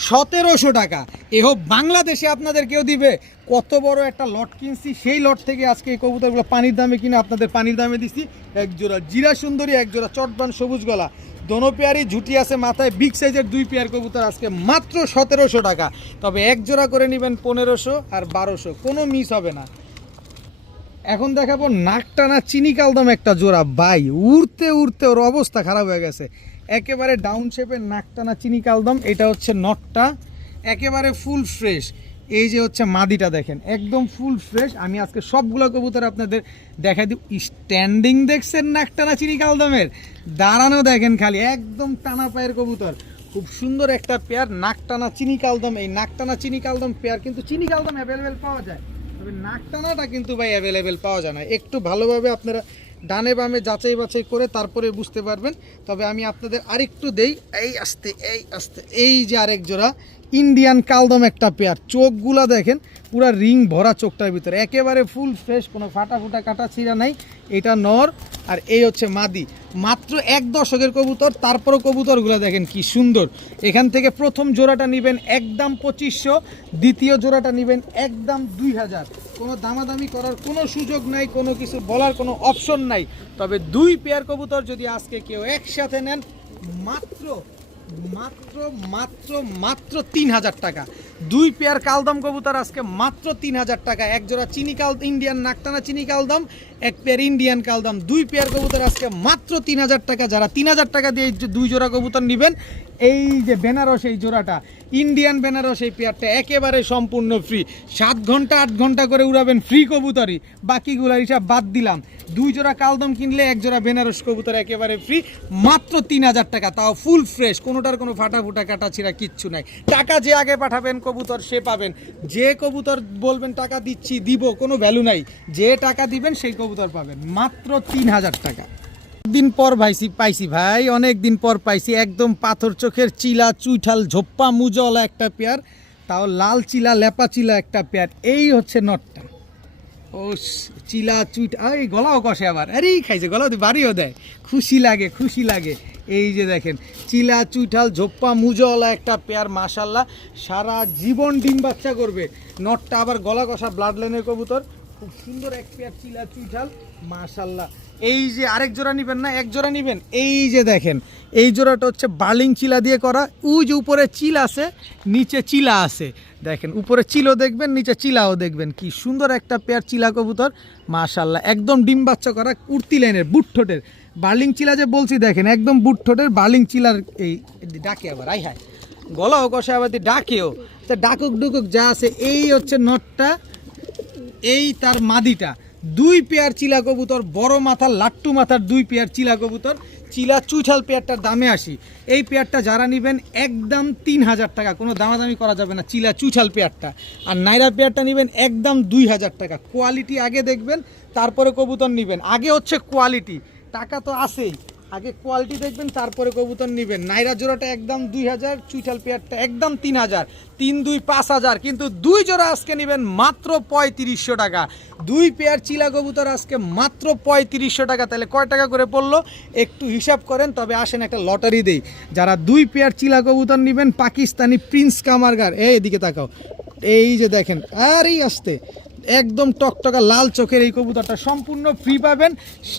1700 টাকা। এহ বাংলাদেশে আপনাদের কেউ দিবে? কত বড় একটা লট কিনছি, সেই লট থেকে আজকে এই কবুতরগুলো পানির দামে কিনে আপনাদের পানির দামে দিচ্ছি। এক জোড়া জিরা সুন্দরী, এক জোড়া চটবান সবুজ গলা, দোনো পেয়ারই ঝুটি আছে মাথায়, বিগ সাইজের 2 পেয়ার কবুতর আজকে মাত্র 1700 টাকা। তবে এক জোড়া করে নেবেন 1500 আর 1200, কোনো মিস হবে না। এখন দেখাবো নাকটানা চিনি কালদম একটা জোড়া ভাই, উড়তে উড়তে ওর অবস্থা খারাপ হয়ে গেছে। একেবারে ডাউন শেপের নাকটানা চিনি কালদম। এটা হচ্ছে নটটা, একেবারে ফুল ফ্রেশ। এই যে হচ্ছে মাদিটা, দেখেন একদম ফুল ফ্রেশ। আমি আজকে সবগুলো কবুতর আপনাদের দেখাই দিই। স্ট্যান্ডিং দেখছেন নাকটানা চিনি কালদমের, দাঁড়ানো দেখেন খালি, একদম টানা পায়ের কবুতর। খুব সুন্দর একটা পেয়ার নাকটানা চিনি কালদম। এই নাকটানা চিনি কালদম পেয়ার কিন্তু চিনি কালদম অ্যাভেলেবেল পাওয়া যায়, তবে নাকটানাটা কিন্তু ভাই অ্যাভেলেবেল পাওয়া যায় না। একটু ভালোভাবে আপনারা ডানে বামে যাচাই বাছাই করে তারপরে বুঝতে পারবেন। তবে আমি আপনাদের আরেকটু দেই, এই আস্তে এই আস্তে। এই যে আরেক জোড়া ইন্ডিয়ান কালদম একটা পেয়ার, চোখগুলা দেখেন পুরা রিং ভরা চোখটার ভিতরে, একেবারে ফুল ফ্রেশ, কোনো ফাটা ফুটা কাটা ছিঁড়া নাই। এটা নর আর এই হচ্ছে মাদি। মাত্র 1 দশকের কবুতর, তারপরও কবুতরগুলো দেখেন কি সুন্দর। এখান থেকে প্রথম জোড়াটা নেবেন একদম 2500, দ্বিতীয় জোড়াটা নেবেন একদম 2000। কোনো দামাদামি করার কোনো সুযোগ নাই, কোনো কিছু বলার কোনো অপশন নাই। তবে 2 পেয়ার কবুতর যদি আজকে কেউ একসাথে নেন মাত্র মাত্র মাত্র মাত্র 3000 টাকা। 2 পেয়ার কালদম কবুতর আজকে মাত্র 3000 টাকা। এক জোড়া চিনি কাল ইন্ডিয়ান নাকটানা চিনি কালদম, 1 পেয়ার ইন্ডিয়ান কালদম, 2 পেয়ার কবুতর আজকে মাত্র 3000 টাকা। যারা 3000 টাকা দিয়ে 2 জোড়া কবুতর নেবেন, এই যে বেনারস এই জোড়াটা ইন্ডিয়ান বেনারস, এই পেয়ারটা একেবারে সম্পূর্ণ ফ্রি। 7 ঘন্টা 8 ঘন্টা করে উড়াবেন ফ্রি কবুতরই, বাকিগুলোর হিসাব বাদ দিলাম। 2 জোড়া কালদম কিনলে 1 জোড়া বেনারস কবুতর একেবারে ফ্রি, মাত্র 3000 টাকা, তাও ফুল ফ্রেশ, কোনোটার কোনো ফাটা ফুটা কাটা ছিঁড়া কিচ্ছু নাই। টাকা যে আগে পাঠাবেন কবুতর সে পাবেন, যে কবুতর বলবেন টাকা দিচ্ছি দিব, কোনো ভ্যালু নাই। যে টাকা দিবেন সেই কবুতর পাবেন, মাত্র 3000 টাকা। দিন পর পাইছি ভাই, অনেক দিন পর পাইছি। একদম পাথর চোখের চিলা চুইঠাল ঝোপ্পা মুজওয়ালা একটা পেয়ার, তাও লাল চিলা লেপা চিলা একটা পেয়ার। এই হচ্ছে নটটা। ও চিলা চুইট, এই গলাও কষে আবার, আরে খাইছে গলা বাড়িও দেয়, খুশি লাগে খুশি লাগে। এই যে দেখেন চিলা চুইঠাল ঝোপ্পা মুজওয়ালা একটা পেয়ার, মাশাল্লাহ সারা জীবন ডিম বাচ্চা করবে। নটটা আবার গলা কষা ব্লাড লাইনের কবুতর, খুব সুন্দর এক পেয়ার চিলা চুইঠাল, মাশাল্লাহ। এই যে আরেক জোড়া নেবেন না, এক জোড়া নেবেন। এই যে দেখেন এই জোড়াটা হচ্ছে বার্লিং চিলা দিয়ে করা। ওই যে উপরে চিল আছে, নিচে চিলা আছে, দেখেন উপরে চিলও দেখবেন, নিচে চিলাও দেখবেন। কি সুন্দর একটা পেয়ার চিলা কবুতর, মাশাল্লাহ একদম ডিম বাচ্চা করা, কুর্তি লাইনের বুট ঠোঁটের বার্লিং চিলা যে বলছি, দেখেন একদম বুট ঠোঁটের বার্লিং চিলার। এই ডাকে আবার আই হায়, গলাও কষে আবার ডাকেও, তা ডাকুক ডুকুক যা আছে। এই হচ্ছে নটটা, এই তার মাদিটা। 2 পেয়ার চিলা কবুতর, বড় মাথার লাট্টু মাথার 2 পেয়ার চিলা কবুতর। চিলা চুইঠাল পেয়ারটার দামে আসি, এই পেয়ারটা যারা নেবেন একদম 3000 টাকা, কোনো দামাদামি করা যাবে না চিলা চুইঠাল পেয়ারটা। আর নাইরা পেয়ারটা নেবেন একদম 2000 টাকা। কোয়ালিটি আগে দেখবেন, তারপরে কবুতর নেবেন। আগে হচ্ছে কোয়ালিটি, টাকা তো আছেই, আগে কোয়ালিটি দেখবেন তারপরে কবুতর নেবেন। নাইরা জোড়াটা একদম 2000, চুইঠাল পেয়ারটা একদম 3000, 3 2 5000। কিন্তু 2 জোড়া আজকে নেবেন মাত্র 3500 টাকা। 2 পেয়ার চিলা কবুতর আজকে মাত্র 3500 টাকা। তাহলে কয় টাকা করে পড়লো একটু হিসাব করেন। তবে আসেন একটা লটারি দেই, যারা 2 পেয়ার চিলা কবুতর নেবেন পাকিস্তানি প্রিন্স কামারগার, এদিকে তাকাও, এই যে দেখেন, আর এই আসতে একদম টকটকা লাল চোখের এই কবুতরটা সম্পূর্ণ ফ্রি পাবেন,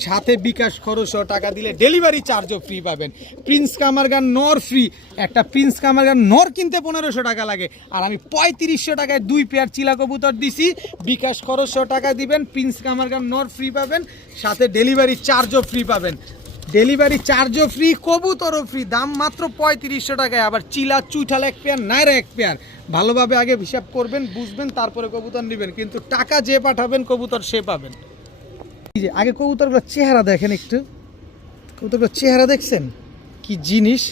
সাথে বিকাশ খরচও টাকা দিলে ডেলিভারি চার্জও ফ্রি পাবেন। প্রিন্স কামারগান নর ফ্রি, একটা প্রিন্স কামারগান নর কিনতে 1500 টাকা লাগে, আর আমি 3500 টাকায় 2 পেয়ার চিলা কবুতর দিছি। বিকাশ খরচও টাকা দিবেন, প্রিন্স কামারগান নর ফ্রি পাবেন, সাথে ডেলিভারি চার্জও ফ্রি পাবেন। ডেলিভারি চার্জও ফ্রি, কবুতরও ফ্রি, দাম মাত্র 3500 টাকায়। আবার চিলা চুইঠাল এক পেয়ার, নাইরা এক পেয়ার। ভালোভাবে আগে হিসাব করবেন, বুঝবেন, তারপরে কবুতর নেবেন, কিন্তু টাকা যে পাঠাবেন কবুতর সে পাবেন। এই যে আগে কবুতরগুলো চেহারা দেখেন একটু, কবুতরগুলো চেহারা দেখছেন কি জিনিস।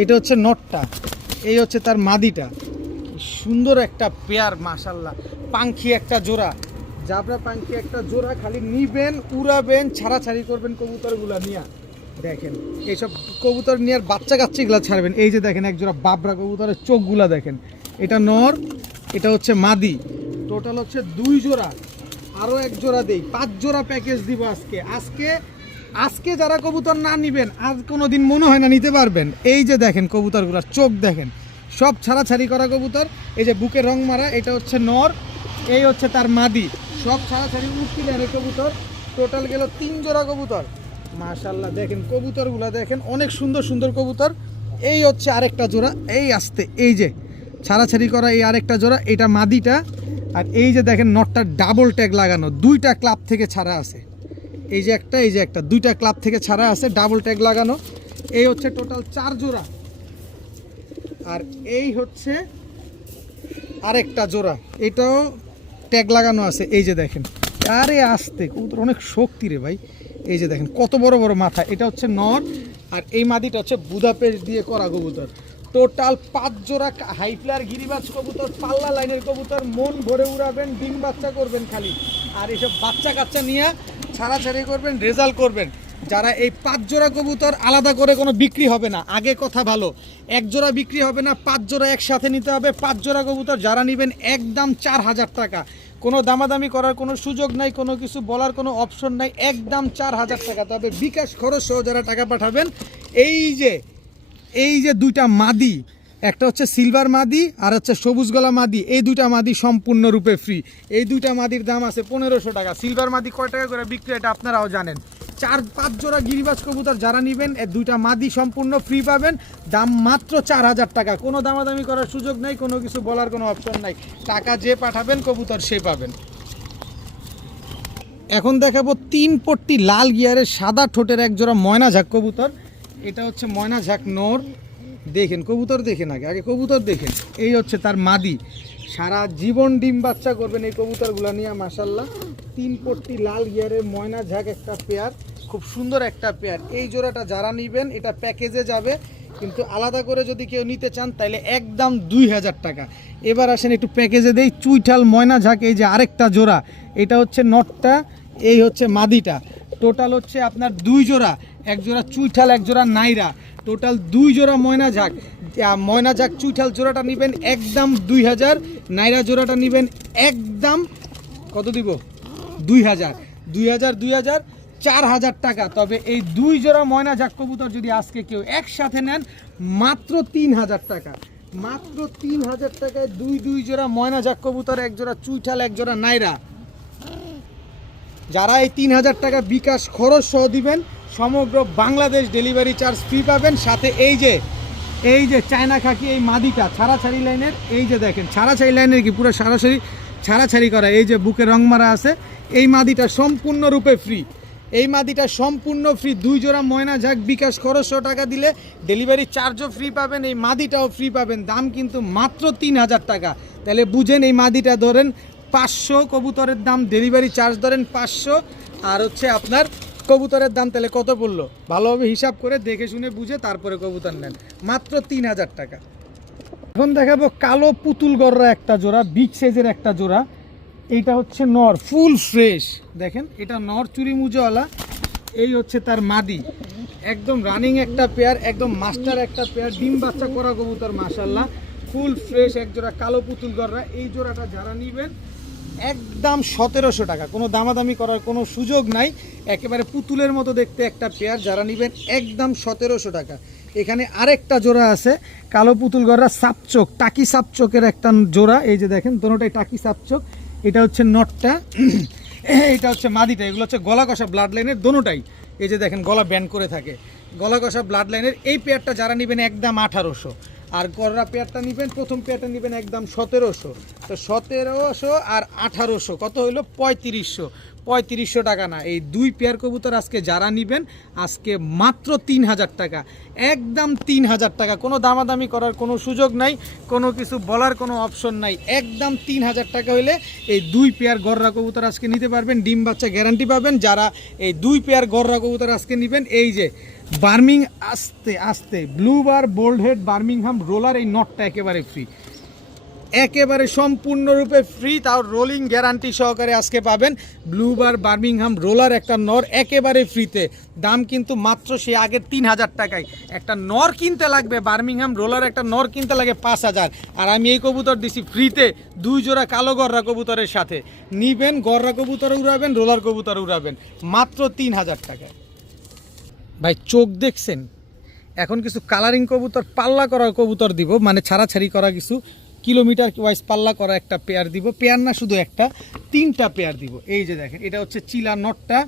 এটা হচ্ছে নটটা, এই হচ্ছে তার মাদিটা, সুন্দর একটা পেয়ার মাশাল্লাহ। পাঙ্খি একটা জোড়া, জাবরা পাঙ্খি একটা জোড়া, খালি নিবেন, উড়াবেন, ছাড়াছাড়ি করবেন কবুতরগুলো নিয়ে। দেখেন এইসব কবুতর নিয়ে আর বাচ্চা কাচ্চিগুলো ছাড়বেন। এই যে দেখেন এক জোড়া বাবরা কবুতরের চোখগুলা দেখেন, এটা নর, এটা হচ্ছে মাদি। টোটাল হচ্ছে 2 জোড়া, আরও 1 জোড়া দেই, 5 জোড়া প্যাকেজ দিব আজকে। আজকে যারা কবুতর না নিবেন আর কোনো দিন মনে হয় না নিতে পারবেন। এই যে দেখেন কবুতরগুলোর চোখ দেখেন, সব ছাড়াছাড়ি করা কবুতর। এই যে বুকে রং মারা, এটা হচ্ছে নর, এই হচ্ছে তার মাদি, সব ছাড়াছাড়ি উঠছিলেন কবুতর। টোটাল গেল 3 জোড়া কবুতর মাশাল্লাহ। দেখেন কবুতরগুলো দেখেন, অনেক সুন্দর সুন্দর কবুতর। এই হচ্ছে আরেকটা জোড়া, এই আসতে এই যে ছাড়াছাড়ি করা এই আরেকটা জোড়া, এটা মাদিটা। আর এই যে দেখেন নটটা ডাবল ট্যাগ লাগানো, 2টা ক্লাব থেকে ছাড়া আছে। এই যে একটা, এই যে একটা, 2টা ক্লাব থেকে ছাড়া আছে, ডাবল ট্যাগ লাগানো। এই হচ্ছে টোটাল 4 জোড়া। আর এই হচ্ছে আরেকটা জোড়া, এটাও ট্যাগ লাগানো আছে। এই যে দেখেন, আরে আসতে কবুতর অনেক শক্তি রে ভাই। এই যে দেখেন কত বড় বড় মাথা, এটা হচ্ছে নর। আর এই মাদিটা হচ্ছে বুদাপেস্ট দিয়ে করা কবুতর। টোটাল 5 জোড়া হাই ফ্লায়ার গিরিবাজ কবুতর, পাল্লা লাইনের কবুতর, মন ভরে উড়াবেন, ডিম বাচ্চা করবেন খালি। আর এইসব বাচ্চা কাচ্চা নিয়ে ছাড়াছাড়ি করবেন, রেজাল্ট করবেন। যারা এই 5 জোড়া কবুতর আলাদা করে কোনো বিক্রি হবে না, আগে কথা ভালো, 1 জোড়া বিক্রি হবে না, 5 জোড়া একসাথে নিতে হবে। 5 জোড়া কবুতর যারা নেবেন একদম 4000 টাকা, কোনো দামাদামি করার কোনো সুযোগ নাই, কোনো কিছু বলার কোনো অপশন নাই, একদম 4000 টাকা। তবে বিকাশ খরচ সহ যারা টাকা পাঠাবেন, এই যে 2টা মাদি, একটা হচ্ছে সিলভার মাদি আর হচ্ছে সবুজ গলা মাদি, এই 2টা মাদি সম্পূর্ণরূপে ফ্রি। এই 2টা মাদির দাম আছে 1500 টাকা। সিলভার মাদি কয় টাকা করে বিক্রি, এটা আপনারাও জানেন। 4-5 জোড়া গিরিবাজ কবুতর যারা নেবেন, এই 2টা মাদি সম্পূর্ণ ফ্রি পাবেন, দাম মাত্র 4000 টাকা। কোনো দামাদামি করার সুযোগ নাই, কোনো কিছু বলার কোনো অপশন নাই, টাকা যে পাঠাবেন কবুতর সে পাবেন। এখন দেখাবো 3 পট্টি লাল গিয়ারের সাদা ঠোঁটের এক জোড়া ময়না ঝাঁক কবুতর। এটা হচ্ছে ময়না ঝাঁক নর, দেখেন কবুতর দেখেন, আগে কবুতর দেখেন। এই হচ্ছে তার মাদি, সারা জীবন ডিম বাচ্চা করবেন এই কবুতরগুলো নিয়ে মাশাল্লাহ। 3 পট্টি লাল গিয়ারের ময়না ঝাঁক একটা পেয়ার, খুব সুন্দর একটা পেয়ার। এই জোড়াটা যারা নেবেন এটা প্যাকেজে যাবে, কিন্তু আলাদা করে যদি কেউ নিতে চান তাহলে একদম 2000 টাকা। এবার আসেন একটু প্যাকেজে দেই চুইঠাল ময়না ঝাঁক, এই যে আরেকটা জোড়া, এটা হচ্ছে নটটা, এই হচ্ছে মাদিটা। টোটাল হচ্ছে আপনার 2 জোড়া, 1 জোড়া চুইঠাল 1 জোড়া নাইরা, টোটাল 2 জোড়া ময়না ঝাঁক। ময়না ঝাঁক চুইঠাল জোড়াটা নেবেন একদম 2000, নাইরা জোড়াটা নেবেন একদম কত দিব, 2000 4000 টাকা। তবে এই 2 জোড়া ময়না ঝাঁক কবুতর যদি আজকে কেউ একসাথে নেন মাত্র 3000 টাকা, মাত্র 3000 টাকায় 2 জোড়া ময়না ঝাঁক কবুতর, 1 জোড়া চুইঠাল 1 জোড়া নাইরা। যারা এই 3000 টাকা বিকাশ খরচ সহ দিবেন, সমগ্র বাংলাদেশ ডেলিভারি চার্জ ফ্রি পাবেন। সাথে এই যে চায়না খাকি এই মাদিটা ছাড়াছাড়ি লাইনের, এই যে দেখেন ছাড়াছাড়ি লাইনের কি পুরো সরাসরি ছাড়াছাড়ি করা, এই যে বুকে রং মারা আছে, এই মাদিটা সম্পূর্ণরূপে ফ্রি। এই মাদিটা সম্পূর্ণ ফ্রি। 2 জোড়া ময়না ঝাঁক বিকাশ খরচ 100 টাকা দিলে ডেলিভারি চার্জও ফ্রি পাবেন, এই মাদিটাও ফ্রি পাবেন। দাম কিন্তু মাত্র 3000 টাকা। তাহলে বুঝেন, এই মাদিটা ধরেন 500, কবুতরের দাম ডেলিভারি চার্জ ধরেন 500, আর হচ্ছে আপনার কবুতরের দাম তাহলে কত পড়লো, ভালোভাবে হিসাব করে দেখে শুনে বুঝে তারপরে কবুতর নেন, মাত্র 3000 টাকা। এখন দেখাবো কালো পুতুল গররা একটা জোড়া, বিগ সাইজের একটা জোড়া। এইটা হচ্ছে নর, ফুল ফ্রেশ, দেখেন এটা নর চুরি মুজোওয়ালা। এই হচ্ছে তার মাদি, একদম রানিং একটা পেয়ার, একদম মাস্টার একটা পেয়ার, ডিম বাচ্চা করা কবুতর মাশাল্লাহ, ফুল ফ্রেশ এক জোড়া কালো পুতুল গররা। এই জোড়াটা যারা নেবেন একদম 1700 টাকা, কোনো দামাদামি করার কোনো সুযোগ নাই, একেবারে পুতুলের মতো দেখতে একটা পেয়ার। যারা নেবেন একদম 1700 টাকা। এখানে আরেকটা জোড়া আছে কালো পুতুল গররা সাপচোক, টাকি সাপচোকের একটা জোড়া। এই যে দেখেন দোনোটাই টাকি সাপচোক। এটা হচ্ছে নটটা, এটা হচ্ছে মাদিটা। এগুলো হচ্ছে গলা কষা ব্লাড লাইনের দোনোটাই। এই যে দেখেন গলা ব্যান্ড করে থাকে, গলা কষা ব্লাড লাইনের। এই পেয়ারটা যারা নেবেন একদম 1800, আর গররা পেয়ারটা নেবেন, প্রথম পেয়ারটা নেবেন একদম 1700। তো 1700 আর 1800 কত হইলো 3500। 3500 টাকা না, এই 2 পেয়ার কবুতর আজকে যারা নেবেন আজকে মাত্র 3000 টাকা, একদম 3000 টাকা। কোনো দামাদামি করার কোনো সুযোগ নাই, কোনো কিছু বলার কোনো অপশন নাই, একদম 3000 টাকা হইলে এই 2 পেয়ার গররা কবুতর আজকে নিতে পারবেন। ডিম বাচ্চা গ্যারান্টি পাবেন যারা এই 2 পেয়ার গররা কবুতর আজকে নেবেন। এই যে বার্মিং আস্তে আস্তে blue bar bold head Birmingham roller, এই নটটা একেবারে ফ্রি, একেবারে সম্পূর্ণরূপে ফ্রি, তাও রোলিং গ্যারান্টি সহকারে আজকে পাবেন। ব্লু বার বার্মিংহাম রোলার একটা নর একেবারে ফ্রিতে, দাম কিন্তু মাত্র সে আগের 3000 টাকায়। একটা নর কিনতে লাগবে বার্মিংহাম রোলার, একটা নর কিনতে লাগে 5000, আর আমি এই কবুতর দিছি ফ্রিতে 2 জোড়া কালো গররা কবুতরের সাথে। নিবেন, গররা কবুতর উড়াবেন, রোলার কবুতর উড়াবেন, মাত্র 3000 টাকায়। ভাই চোখ দেখছেন? এখন কিছু কালারিং কবুতর পাল্লা করা কবুতর দিব, মানে ছাড়াছাড়ি করা কিছু কিলোমিটার ওয়াইজ পাল্লা করা একটা পেয়ার দিব, পেয়ার না শুধু একটা, 3টা পেয়ার দিব। এই যে দেখেন, এটা হচ্ছে চিলা নটটা,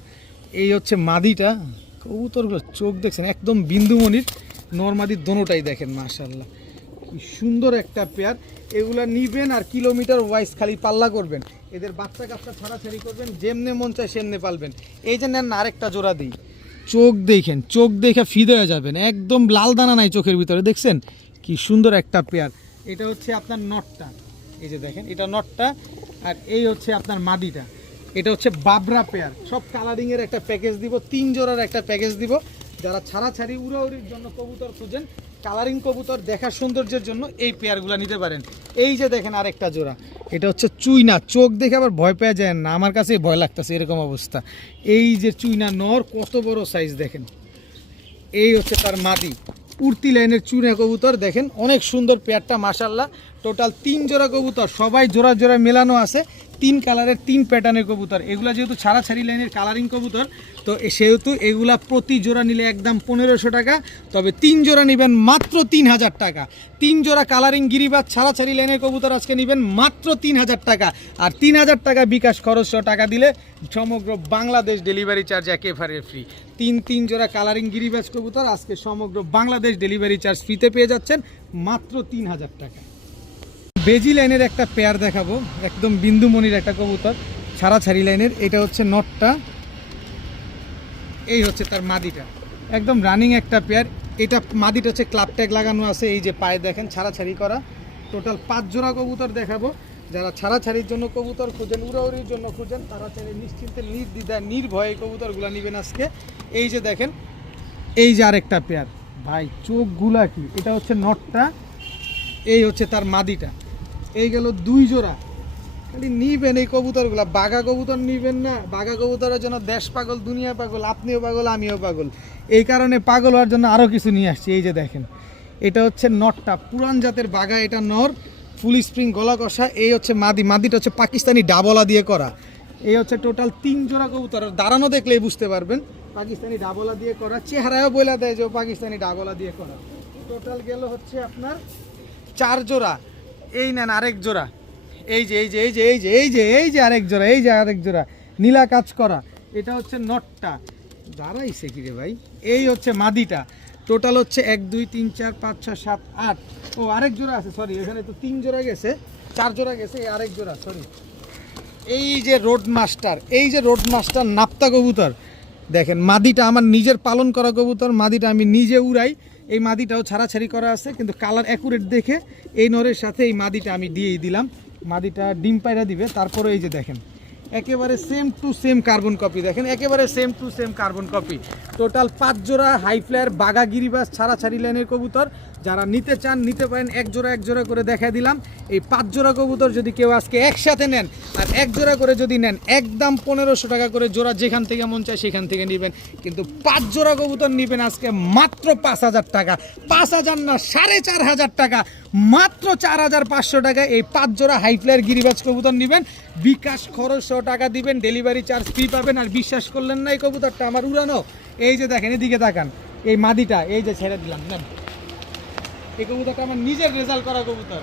এই হচ্ছে মাদিটা। কবুতরগুলো চোখ দেখছেন একদম বিন্দুমণির, নরমাদির দোনোটাই দেখেন মাশাআল্লাহ, কি সুন্দর একটা পেয়ার। এগুলা নিবেন আর কিলোমিটার ওয়াইজ খালি পাল্লা করবেন, এদের বাচ্চা কাচ্চা ছাড়াছাড়ি করবেন, যেমনে মন চায় সেমনে পালবেন। এই যে নেন, আরেকটা জোড়া দিই, চোখ দেখেন, চোখ দেখে ফিদে হয়ে যাবেন, একদম লাল দানা নাই চোখের ভিতরে, দেখছেন কি সুন্দর একটা পেয়ার। এটা হচ্ছে আপনার নটটা, এই যে দেখেন এটা নটটা, আর এই হচ্ছে আপনার মাদিটা। এটা হচ্ছে বাবরা পেয়ার, সব কালারিংয়ের একটা প্যাকেজ দিব, 3 জোড়ার একটা প্যাকেজ দিব। যারা ছাড়াছাড়ি উড়াউড়ির জন্য কবুতর খুঁজেন, কালারিং কবুতর দেখার সৌন্দর্যের জন্য এই পেয়ারগুলো নিতে পারেন। এই যে দেখেন আরেকটা জোড়া, এটা হচ্ছে চুইনা, চোখ দেখে আবার ভয় পেয়ে যায় না, আমার কাছে ভয় লাগতেছে এরকম অবস্থা। এই যে চুইনা নর, কত বড় সাইজ দেখেন। এই হচ্ছে তার মাদি, উড়তি লাইনের চুইনা কবুতর, দেখেন অনেক সুন্দর পেয়ারটা মাশাআল্লাহ। টোটাল 3 জোড়া কবুতর, সবাই জোড়া জোড়া মেলানো আছে, 3 কালারের 3 প্যাটার্নের কবুতর। এগুলা যেহেতু ছাড়াছাড়ি লাইনের কালারিং কবুতর, তো সেহেতু এগুলা প্রতি জোড়া নিলে একদম 1500 টাকা, তবে 3 জোড়া নেবেন মাত্র 3000 টাকা। 3 জোড়া কালারিং গিরিবাজ ছাড়াছাড়ি লাইনের কবুতর আজকে নেবেন মাত্র 3000 টাকা, আর 3000 টাকা বিকাশ খরচ টাকা দিলে সমগ্র বাংলাদেশ ডেলিভারি চার্জ একেবারে ফ্রি। 3 জোড়া কালারিং গিরিবাজ কবুতর আজকে সমগ্র বাংলাদেশ ডেলিভারি চার্জ ফ্রিতে পেয়ে যাচ্ছেন মাত্র 3000 টাকা। বেজি লাইনের একটা পেয়ার দেখাবো, একদম বিন্দুমণির একটা কবুতর, ছাড়াছাড়ি লাইনের। এটা হচ্ছে নটটা, এই হচ্ছে তার মাদিটা, একদম রানিং একটা পেয়ার। এটা মাদিটা হচ্ছে ক্লাব ট্যাগ লাগানো আছে, এই যে পায়ে দেখেন ছাড়াছাড়ি করা। টোটাল 5 জোড়া কবুতর দেখাবো। যারা ছাড়াছাড়ির জন্য কবুতর খুঁজেন, উড়াউড়ির জন্য খুঁজেন, তারা চাইলে নিশ্চিন্তে নির্দ্বিধায় নির্ভয়ে কবুতরগুলো নেবেন আজকে। এই যে দেখেন, এই যে আরেকটা পেয়ার, ভাই চোখগুলা কি, এটা হচ্ছে নটটা, এই হচ্ছে তার মাদিটা। এই গেল 2 জোড়া, খালি নিবেন এই কবুতরগুলা। বাঘা কবুতর নিবেন না, বাঘা কবুতরের জন্য দেশ পাগল, দুনিয়া পাগল, আপনিও পাগল, আমিও পাগল। এই কারণে পাগল হওয়ার জন্য আরও কিছু নিয়ে আসছি। এই যে দেখেন, এটা হচ্ছে নটটা, পুরান জাতের বাঘা, এটা নর, ফুল স্প্রিং গলা কষা। এই হচ্ছে মাদি, মাদিটা হচ্ছে পাকিস্তানি ডাবলা দিয়ে করা। এই হচ্ছে টোটাল 3 জোড়া কবুতর, দাঁড়ানো দেখলেই বুঝতে পারবেন পাকিস্তানি ডাবলা দিয়ে করা, চেহারাও বলে দেয় যে পাকিস্তানি ডাবলা দিয়ে করা। টোটাল গেল হচ্ছে আপনার 4 জোড়া। এই নেন আরেক জোড়া, এই যে এই যে এই যে এই যে এই যে এই যে আরেক জোড়া, এই যে আরেক জোড়া নীলা কাজ করা। এটা হচ্ছে নটটা, দাঁড়াইছে কি রে ভাই। এই হচ্ছে মাদিটা। টোটাল হচ্ছে 1 2 3 4 5 6 7 8, ও আরেক জোড়া আছে, সরি, এখানে তো 3 জোড়া গেছে, 4 জোড়া গেছে, এই আরেক জোড়া, সরি। এই যে রোড মাস্টার, এই যে রোড মাস্টার নাপ্তা কবুতর দেখেন, মাদিটা আমার নিজের পালন করা কবুতর, মাদিটা আমি নিজে উড়াই। এই মাদিটাও ছাড়াছাড়ি করা আছে, কিন্তু কালার অ্যাকুরেট দেখে এই নরের সাথে এই মাদিটা আমি দিয়েই দিলাম। মাদিটা ডিম পায়রা দিবে। তারপরে এই যে দেখেন, একেবারে same to same carbon copy, দেখেন একেবারে same to same carbon copy. Total 5 জোড়া হাই ফ্লায়ার বাঘা গিরিবাস ছাড়াছাড়ি লাইনের কবুতর, যারা নিতে চান নিতে পারেন। এক জোড়া করে দেখা দিলাম। এই 5 জোড়া কবুতর যদি কেউ আজকে একসাথে নেন, আর 1 জোড়া করে যদি নেন, একদম 1500 টাকা করে জোড়া, যেখান থেকে মন চায় সেখান থেকে নেবেন। কিন্তু 5 জোড়া কবুতর নেবেন আজকে মাত্র 5000 টাকা, 5000 না 4500 টাকা, মাত্র 4500 টাকা। এই 5 জোড়া হাই ফ্লায়ার গিরিবাজ কবুতর নেবেন, বিকাশ খরচ 100 টাকা দিবেন, ডেলিভারি চার্জ ফ্রি পাবেন। আর বিশ্বাস করলেন না এই কবুতরটা আমার উড়ানো, এই যে দেখেন, এদিকে তাকান, এই মাদিটা, এই যে ছেড়ে দিলাম, নেন। এই কবুতরটা আমার নিজের রেজাল্ট করা কবুতর,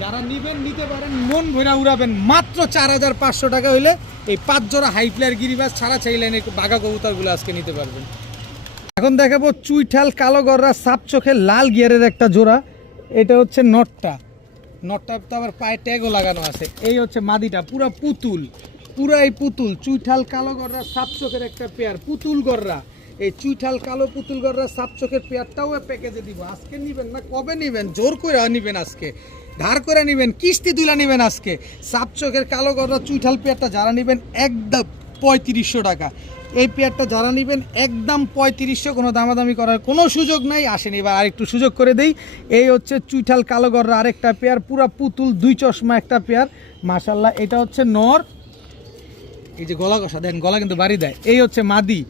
যারা নিবেন নিতে পারেন, মন ভরা উড়াবেন। মাত্র 4500 টাকা হইলে এই 5 জোড়া হাই ফ্লায়ার গিরিবাজ ছাড়াছাড়ি লাইনের বাঘা কবুতরগুলো আজকে নিতে পারবেন। এখন দেখাবো চুইঠাল কালো গররা সাপ চোখে লাল গিয়ারের একটা জোড়া। এটা হচ্ছে নটটা, নটটা তো আবার পায়ে ট্যাগও লাগানো আছে। এই হচ্ছে মাদিটা, পুরো পুতুল, পুরাই পুতুল চুইঠাল কালো গররা সাপ চোখের একটা পেয়ার পুতুল গররা। এই চুইঠাল কালো পুতুল গররা সাপ চোখের পেয়ারটাও প্যাকেজে দিব। আজকে নিবেন না কবে নিবেন? জোর করে নিবেন, আজকে ধার করে নিবেন, কিস্তি তুলে নিবেন। আজকে সাপ চোখের কালো গররা চুইঠাল পেয়ারটা যারা নিবেন একদম 3500 টাকা। এই পেয়ারটা যারা নেবেন একদম 3500, কোনো দামাদামি করার কোনো সুযোগ নাই। আসেন এবার আরেকটু সুযোগ করে দেই। এই হচ্ছে চুইঠাল কালো গররা আরেকটা পেয়ার, পুরা পুতুল 2 চশমা একটা পেয়ার মাশাল্লাহ। এটা হচ্ছে নর, এই যে গলা কষা দেখেন, গলা কিন্তু বাড়ি দেয়। এই হচ্ছে মাদি,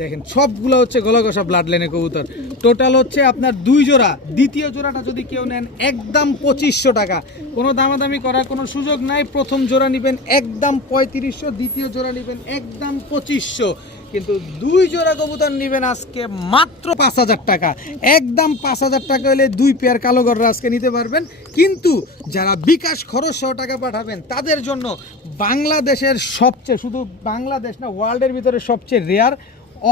দেখেন সবগুলো হচ্ছে গলা কষা ব্লাড লাইনে কবুতর। টোটাল হচ্ছে আপনার 2 জোড়া। দ্বিতীয় জোড়াটা যদি কেউ নেন একদম 2500 টাকা, কোনো দামাদামি করার কোনো সুযোগ নাই। প্রথম জোড়া নেবেন একদম 3500, দ্বিতীয় জোড়া নেবেন একদম 2500। কিন্তু 2 জোড়া কবুতর নেবেন আজকে মাত্র 5000 টাকা। একদম 5000 টাকা হলে 2 পেয়ার কালো গররা আজকে নিতে পারবেন। কিন্তু যারা বিকাশ খরচ সহ টাকা পাঠাবেন তাদের জন্য বাংলাদেশের সবচেয়ে, শুধু বাংলাদেশ না ওয়ার্ল্ডের ভিতরে সবচেয়ে রেয়ার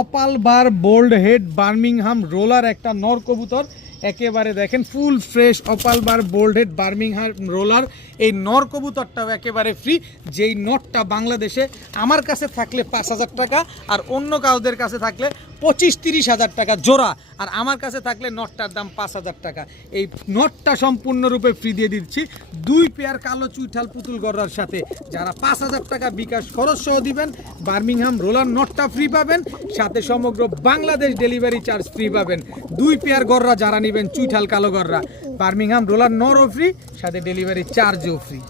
অপাল বার বোল্ড হেড বার্মিংহাম রোলার একটা নর কবুতর। একেবারে দেখেন ফুল ফ্রেশ অপাল বার বোল্ড হেড বার্মিংহাম রোলার। এই নর কবুতরটাও একেবারে ফ্রি। যেই নটটা বাংলাদেশে আমার কাছে থাকলে 5000 টাকা, আর অন্য কাউদের কাছে থাকলে 25-30 হাজার টাকা জোড়া, আর আমার কাছে থাকলে নটটার দাম 5000 টাকা। এই নটটা সম্পূর্ণরূপে ফ্রি দিয়ে দিচ্ছি 2 পেয়ার কালো চুইঠাল পুতুল গররার সাথে। যারা 5000 টাকা বিকাশ খরচ সহ দিবেন বার্মিংহাম রোলার নটটা ফ্রি পাবেন, সাথে সমগ্র বাংলাদেশ ডেলিভারি চার্জ ফ্রি পাবেন। 2 পেয়ার গররা যারা নেবেন চুইঠাল কালো গররা, বার্মিংহাম রোলার নরও ফ্রি, সাথে ডেলিভারি চার্জও ফ্রি।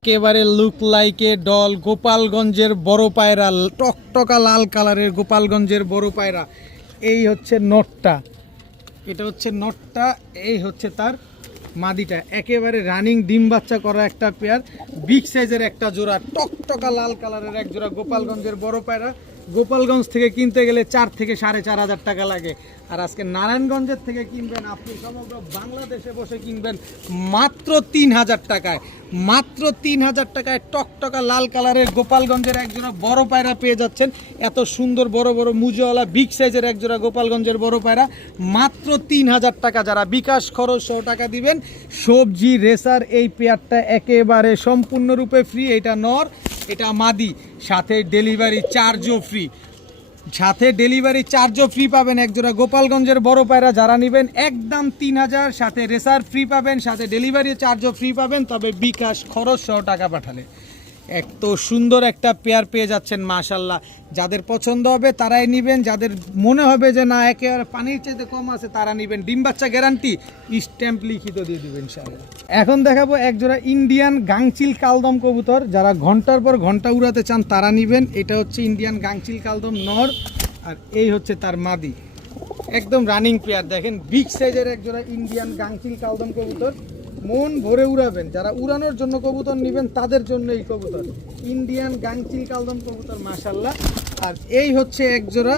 একেবারে লুক লাইকে ডল গোপালগঞ্জের বড় পায়রা, টকটকা লাল কালারের গোপালগঞ্জের বড় পায়রা। এই হচ্ছে নটটা, এটা হচ্ছে নটটা, এই হচ্ছে তার মাদিটা। একেবারে রানিং ডিম বাচ্চা করা একটা পেয়ার, বিগ সাইজের একটা জোড়া, টকটকা লাল কালারের এক জোড়া গোপালগঞ্জের বড় পায়রা। গোপালগঞ্জ থেকে কিনতে গেলে 4 থেকে 4500 টাকা লাগে, আর আজকে নারায়ণগঞ্জের থেকে কিনবেন আপনি সমগ্র বাংলাদেশে বসে কিনবেন মাত্র 3000 টাকায়। মাত্র 3000 টাকায় টকটকা লাল কালারের গোপালগঞ্জের একজোড়া বড় পায়রা পেয়ে যাচ্ছেন। এত সুন্দর বড় বড় মুজওয়ালা বিগ সাইজের একজোড়া গোপালগঞ্জের বড় পায়রা মাত্র 3000 টাকা। যারা বিকাশ খরচ সহ টাকা দিবেন, সবজি রেসার এই পেয়ারটা একেবারে সম্পূর্ণরূপে ফ্রি। এটা নর, এটা মাদি, সাথে ডেলিভারি চার্জও ফ্রি, সাথে ডেলিভারি চার্জও ফ্রি পাবেন। একজোড়া গোপালগঞ্জের বড় পায়রা যারা নেবেন একদম 3000, সাথে রেসার ফ্রি পাবেন, সাথে ডেলিভারি চার্জও ফ্রি পাবেন, তবে বিকাশ খরচ সহ টাকা পাঠালে। এত সুন্দর একটা পেয়ার পেয়ে যাচ্ছেন মাশাল্লাহ। যাদের পছন্দ হবে তারাই নেবেন, যাদের মনে হবে যে না একেবারে পানির চাইতে কম আছে তারা নেবেন। ডিম বাচ্চা গ্যারান্টি, স্ট্যাম্প লিখিত দিয়ে দেবেন ইনশাআল্লাহ। এখন দেখাবো একজোড়া ইন্ডিয়ান গাংচিল কালদম কবুতর। যারা ঘন্টার পর ঘন্টা উড়াতে চান তারা নেবেন। এটা হচ্ছে ইন্ডিয়ান গাংচিল কালদম নর, আর এই হচ্ছে তার মাদি। একদম রানিং পেয়ার, দেখেন বিগ সাইজের একজোড়া ইন্ডিয়ান গাংচিল কালদম কবুতর। মন ভরে উড়াবেন, যারা উড়ানোর জন্য কবুতর নেবেন তাদের জন্য এই কবুতর ইন্ডিয়ান গাংচিল কালদম কবুতর মাশাল্লাহ। আর এই হচ্ছে একজোড়া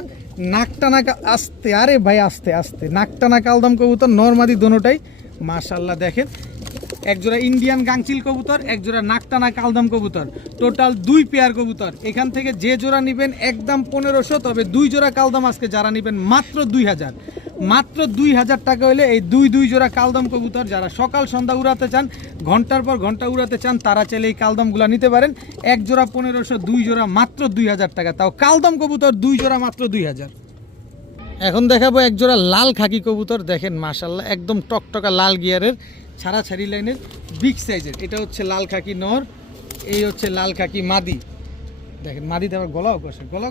নাকটানা, আস্তে আরে ভাই আস্তে আস্তে, নাকটানা কালদম কবুতর নরমাদি দোনোটাই মাশাল্লাহ। দেখেন একজোড়া ইন্ডিয়ান গাংচিল কবুতর, একজোড়া নাকটানা কালদম কবুতর, টোটাল 2 পেয়ার কবুতর। এখান থেকে যে জোড়া নেবেন একদম 1500, তবে 2 জোড়া কালদম আজকে যারা নেবেন মাত্র 2000। মাত্র 2000 টাকা হলে এই 2 জোড়া কালদম কবুতর। যারা সকাল সন্ধ্যা উড়াতে চান, ঘন্টার পর ঘন্টা উড়াতে চান, তারা চাইলে এই কালদমগুলো নিতে পারেন। এক জোড়া 1500, 2 জোড়া মাত্র 2000 টাকা, তাও কালদম কবুতর 2 জোড়া মাত্র 2000। এখন দেখাবো এক জোড়া লাল খাকি কবুতর। দেখেন মাশাল্লাহ একদম টকটকা লাল গিয়ারের ছাড়াছাড়ি লাইনের বিগ সাইজের। এটা হচ্ছে লাল খাকি নর, এই হচ্ছে লাল খাকি মাদি। দেখেন মাদিতে আবার গলাও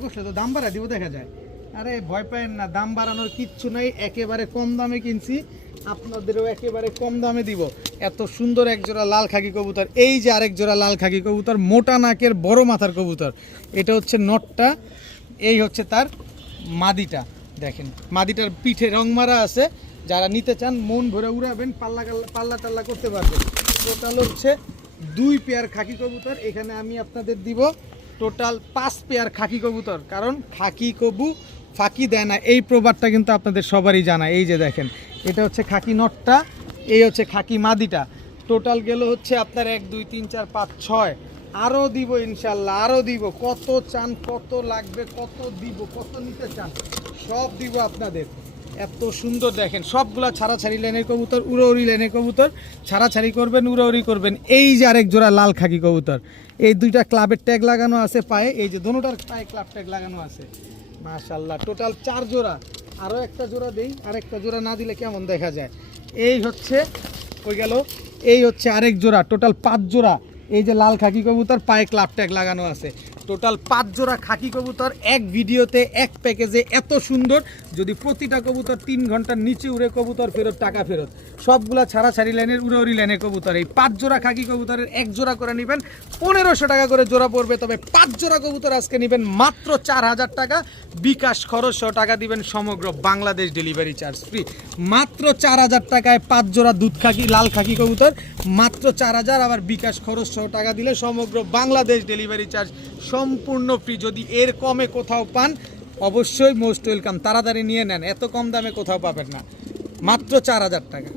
কষলে তো দাম বাড়া দিব দেখা যায়। আরে ভয় পায়েন না, দাম বাড়ানোর কিচ্ছু নাই, একেবারে কম দামে কিনছি, আপনাদেরও একেবারে কম দামে দিব। এত সুন্দর এক জোড়া লাল খাকি কবুতর। এই যে আরেক জোড়া লাল খাকি কবুতর, মোটা নাকের বড় মাথার কবুতর। এটা হচ্ছে নটটা, এই হচ্ছে তার মাদিটা। দেখেন মাদিটার পিঠে রং মারা আছে, যারা নিতে চান মন ভরে উড়াবেন, পাল্লা টাল্লা করতে পারবেন। টোটাল হচ্ছে 2 পেয়ার খাকি কবুতর। এখানে আমি আপনাদের দিব টোটাল 5 পেয়ার খাকি কবুতর, কারণ খাকি কবু ফাঁকি দেয় না, এই প্রবাদটা কিন্তু আপনাদের সবারই জানা। এই যে দেখেন এটা হচ্ছে খাকি নটটা, এই হচ্ছে খাকি মাদিটা। টোটাল গেল হচ্ছে আপনার 1 2 3 4 5 6, আরও দিব ইনশাল্লাহ, আরও দিব। কত চান, কত লাগবে, কত দিব, কত নিতে চান সব দিব আপনাদের। এত সুন্দর দেখেন, সবগুলা ছাড়াছাড়ি লাইনের কবুতর, উড়াউড়ি লাইনের কবুতর, ছাড়াছাড়ি করবেন, উড়াউড়ি করবেন। এই যে আরেক জোড়া লাল খাকি কবুতর, এই দুইটা ক্লাবের ট্যাগ লাগানো আছে পায়ে, এই যে দোনোটার পায়ে ক্লাব ট্যাগ লাগানো আছে। মাশাআল্লাহ, টোটাল 4 জোড়া। আরও একটা জোড়া দেই, আরেকটা জোড়া না দিলে কেমন দেখা যায়। এই হচ্ছে হয়ে গেল, এই হচ্ছে আরেক জোড়া, টোটাল 5 জোড়া। এই যে লাল খাকি কবুতর, পায়ে ক্লাব ট্যাগ লাগানো আছে। টোটাল 5 জোড়া খাকি কবুতর এক ভিডিওতে, এক প্যাকেজে, এত সুন্দর। যদি প্রতিটা কবুতর 3 ঘন্টার নিচে উড়ে, কবুতর ফেরত, টাকা ফেরত। সবগুলা ছাড়াছাড়ি লাইনের, উড়াউড়ি লাইনের কবুতর। এই 5 জোড়া খাকি কবুতরের এক জোড়া করে নেবেন, 1500 টাকা করে জোড়া পড়বে। তবে 5 জোড়া কবুতর আজকে নেবেন মাত্র 4000 টাকা, বিকাশ খরচ সহ টাকা দিবেন, সমগ্র বাংলাদেশ ডেলিভারি চার্জ ফ্রি। মাত্র 4000 টাকায় 5 জোড়া দুধ খাকি লাল খাকি কবুতর, মাত্র 4000। আবার বিকাশ খরচ সহ টাকা দিলে সমগ্র বাংলাদেশ ডেলিভারি চার্জ সম্পূর্ণ ফ্রি। যদি এর কমে কোথাও পান, অবশ্যই মোস্ট ওয়েলকাম, তাড়াতাড়ি নিয়ে নেন, এত কম দামে কোথাও পাবেন না, মাত্র 4000 টাকা।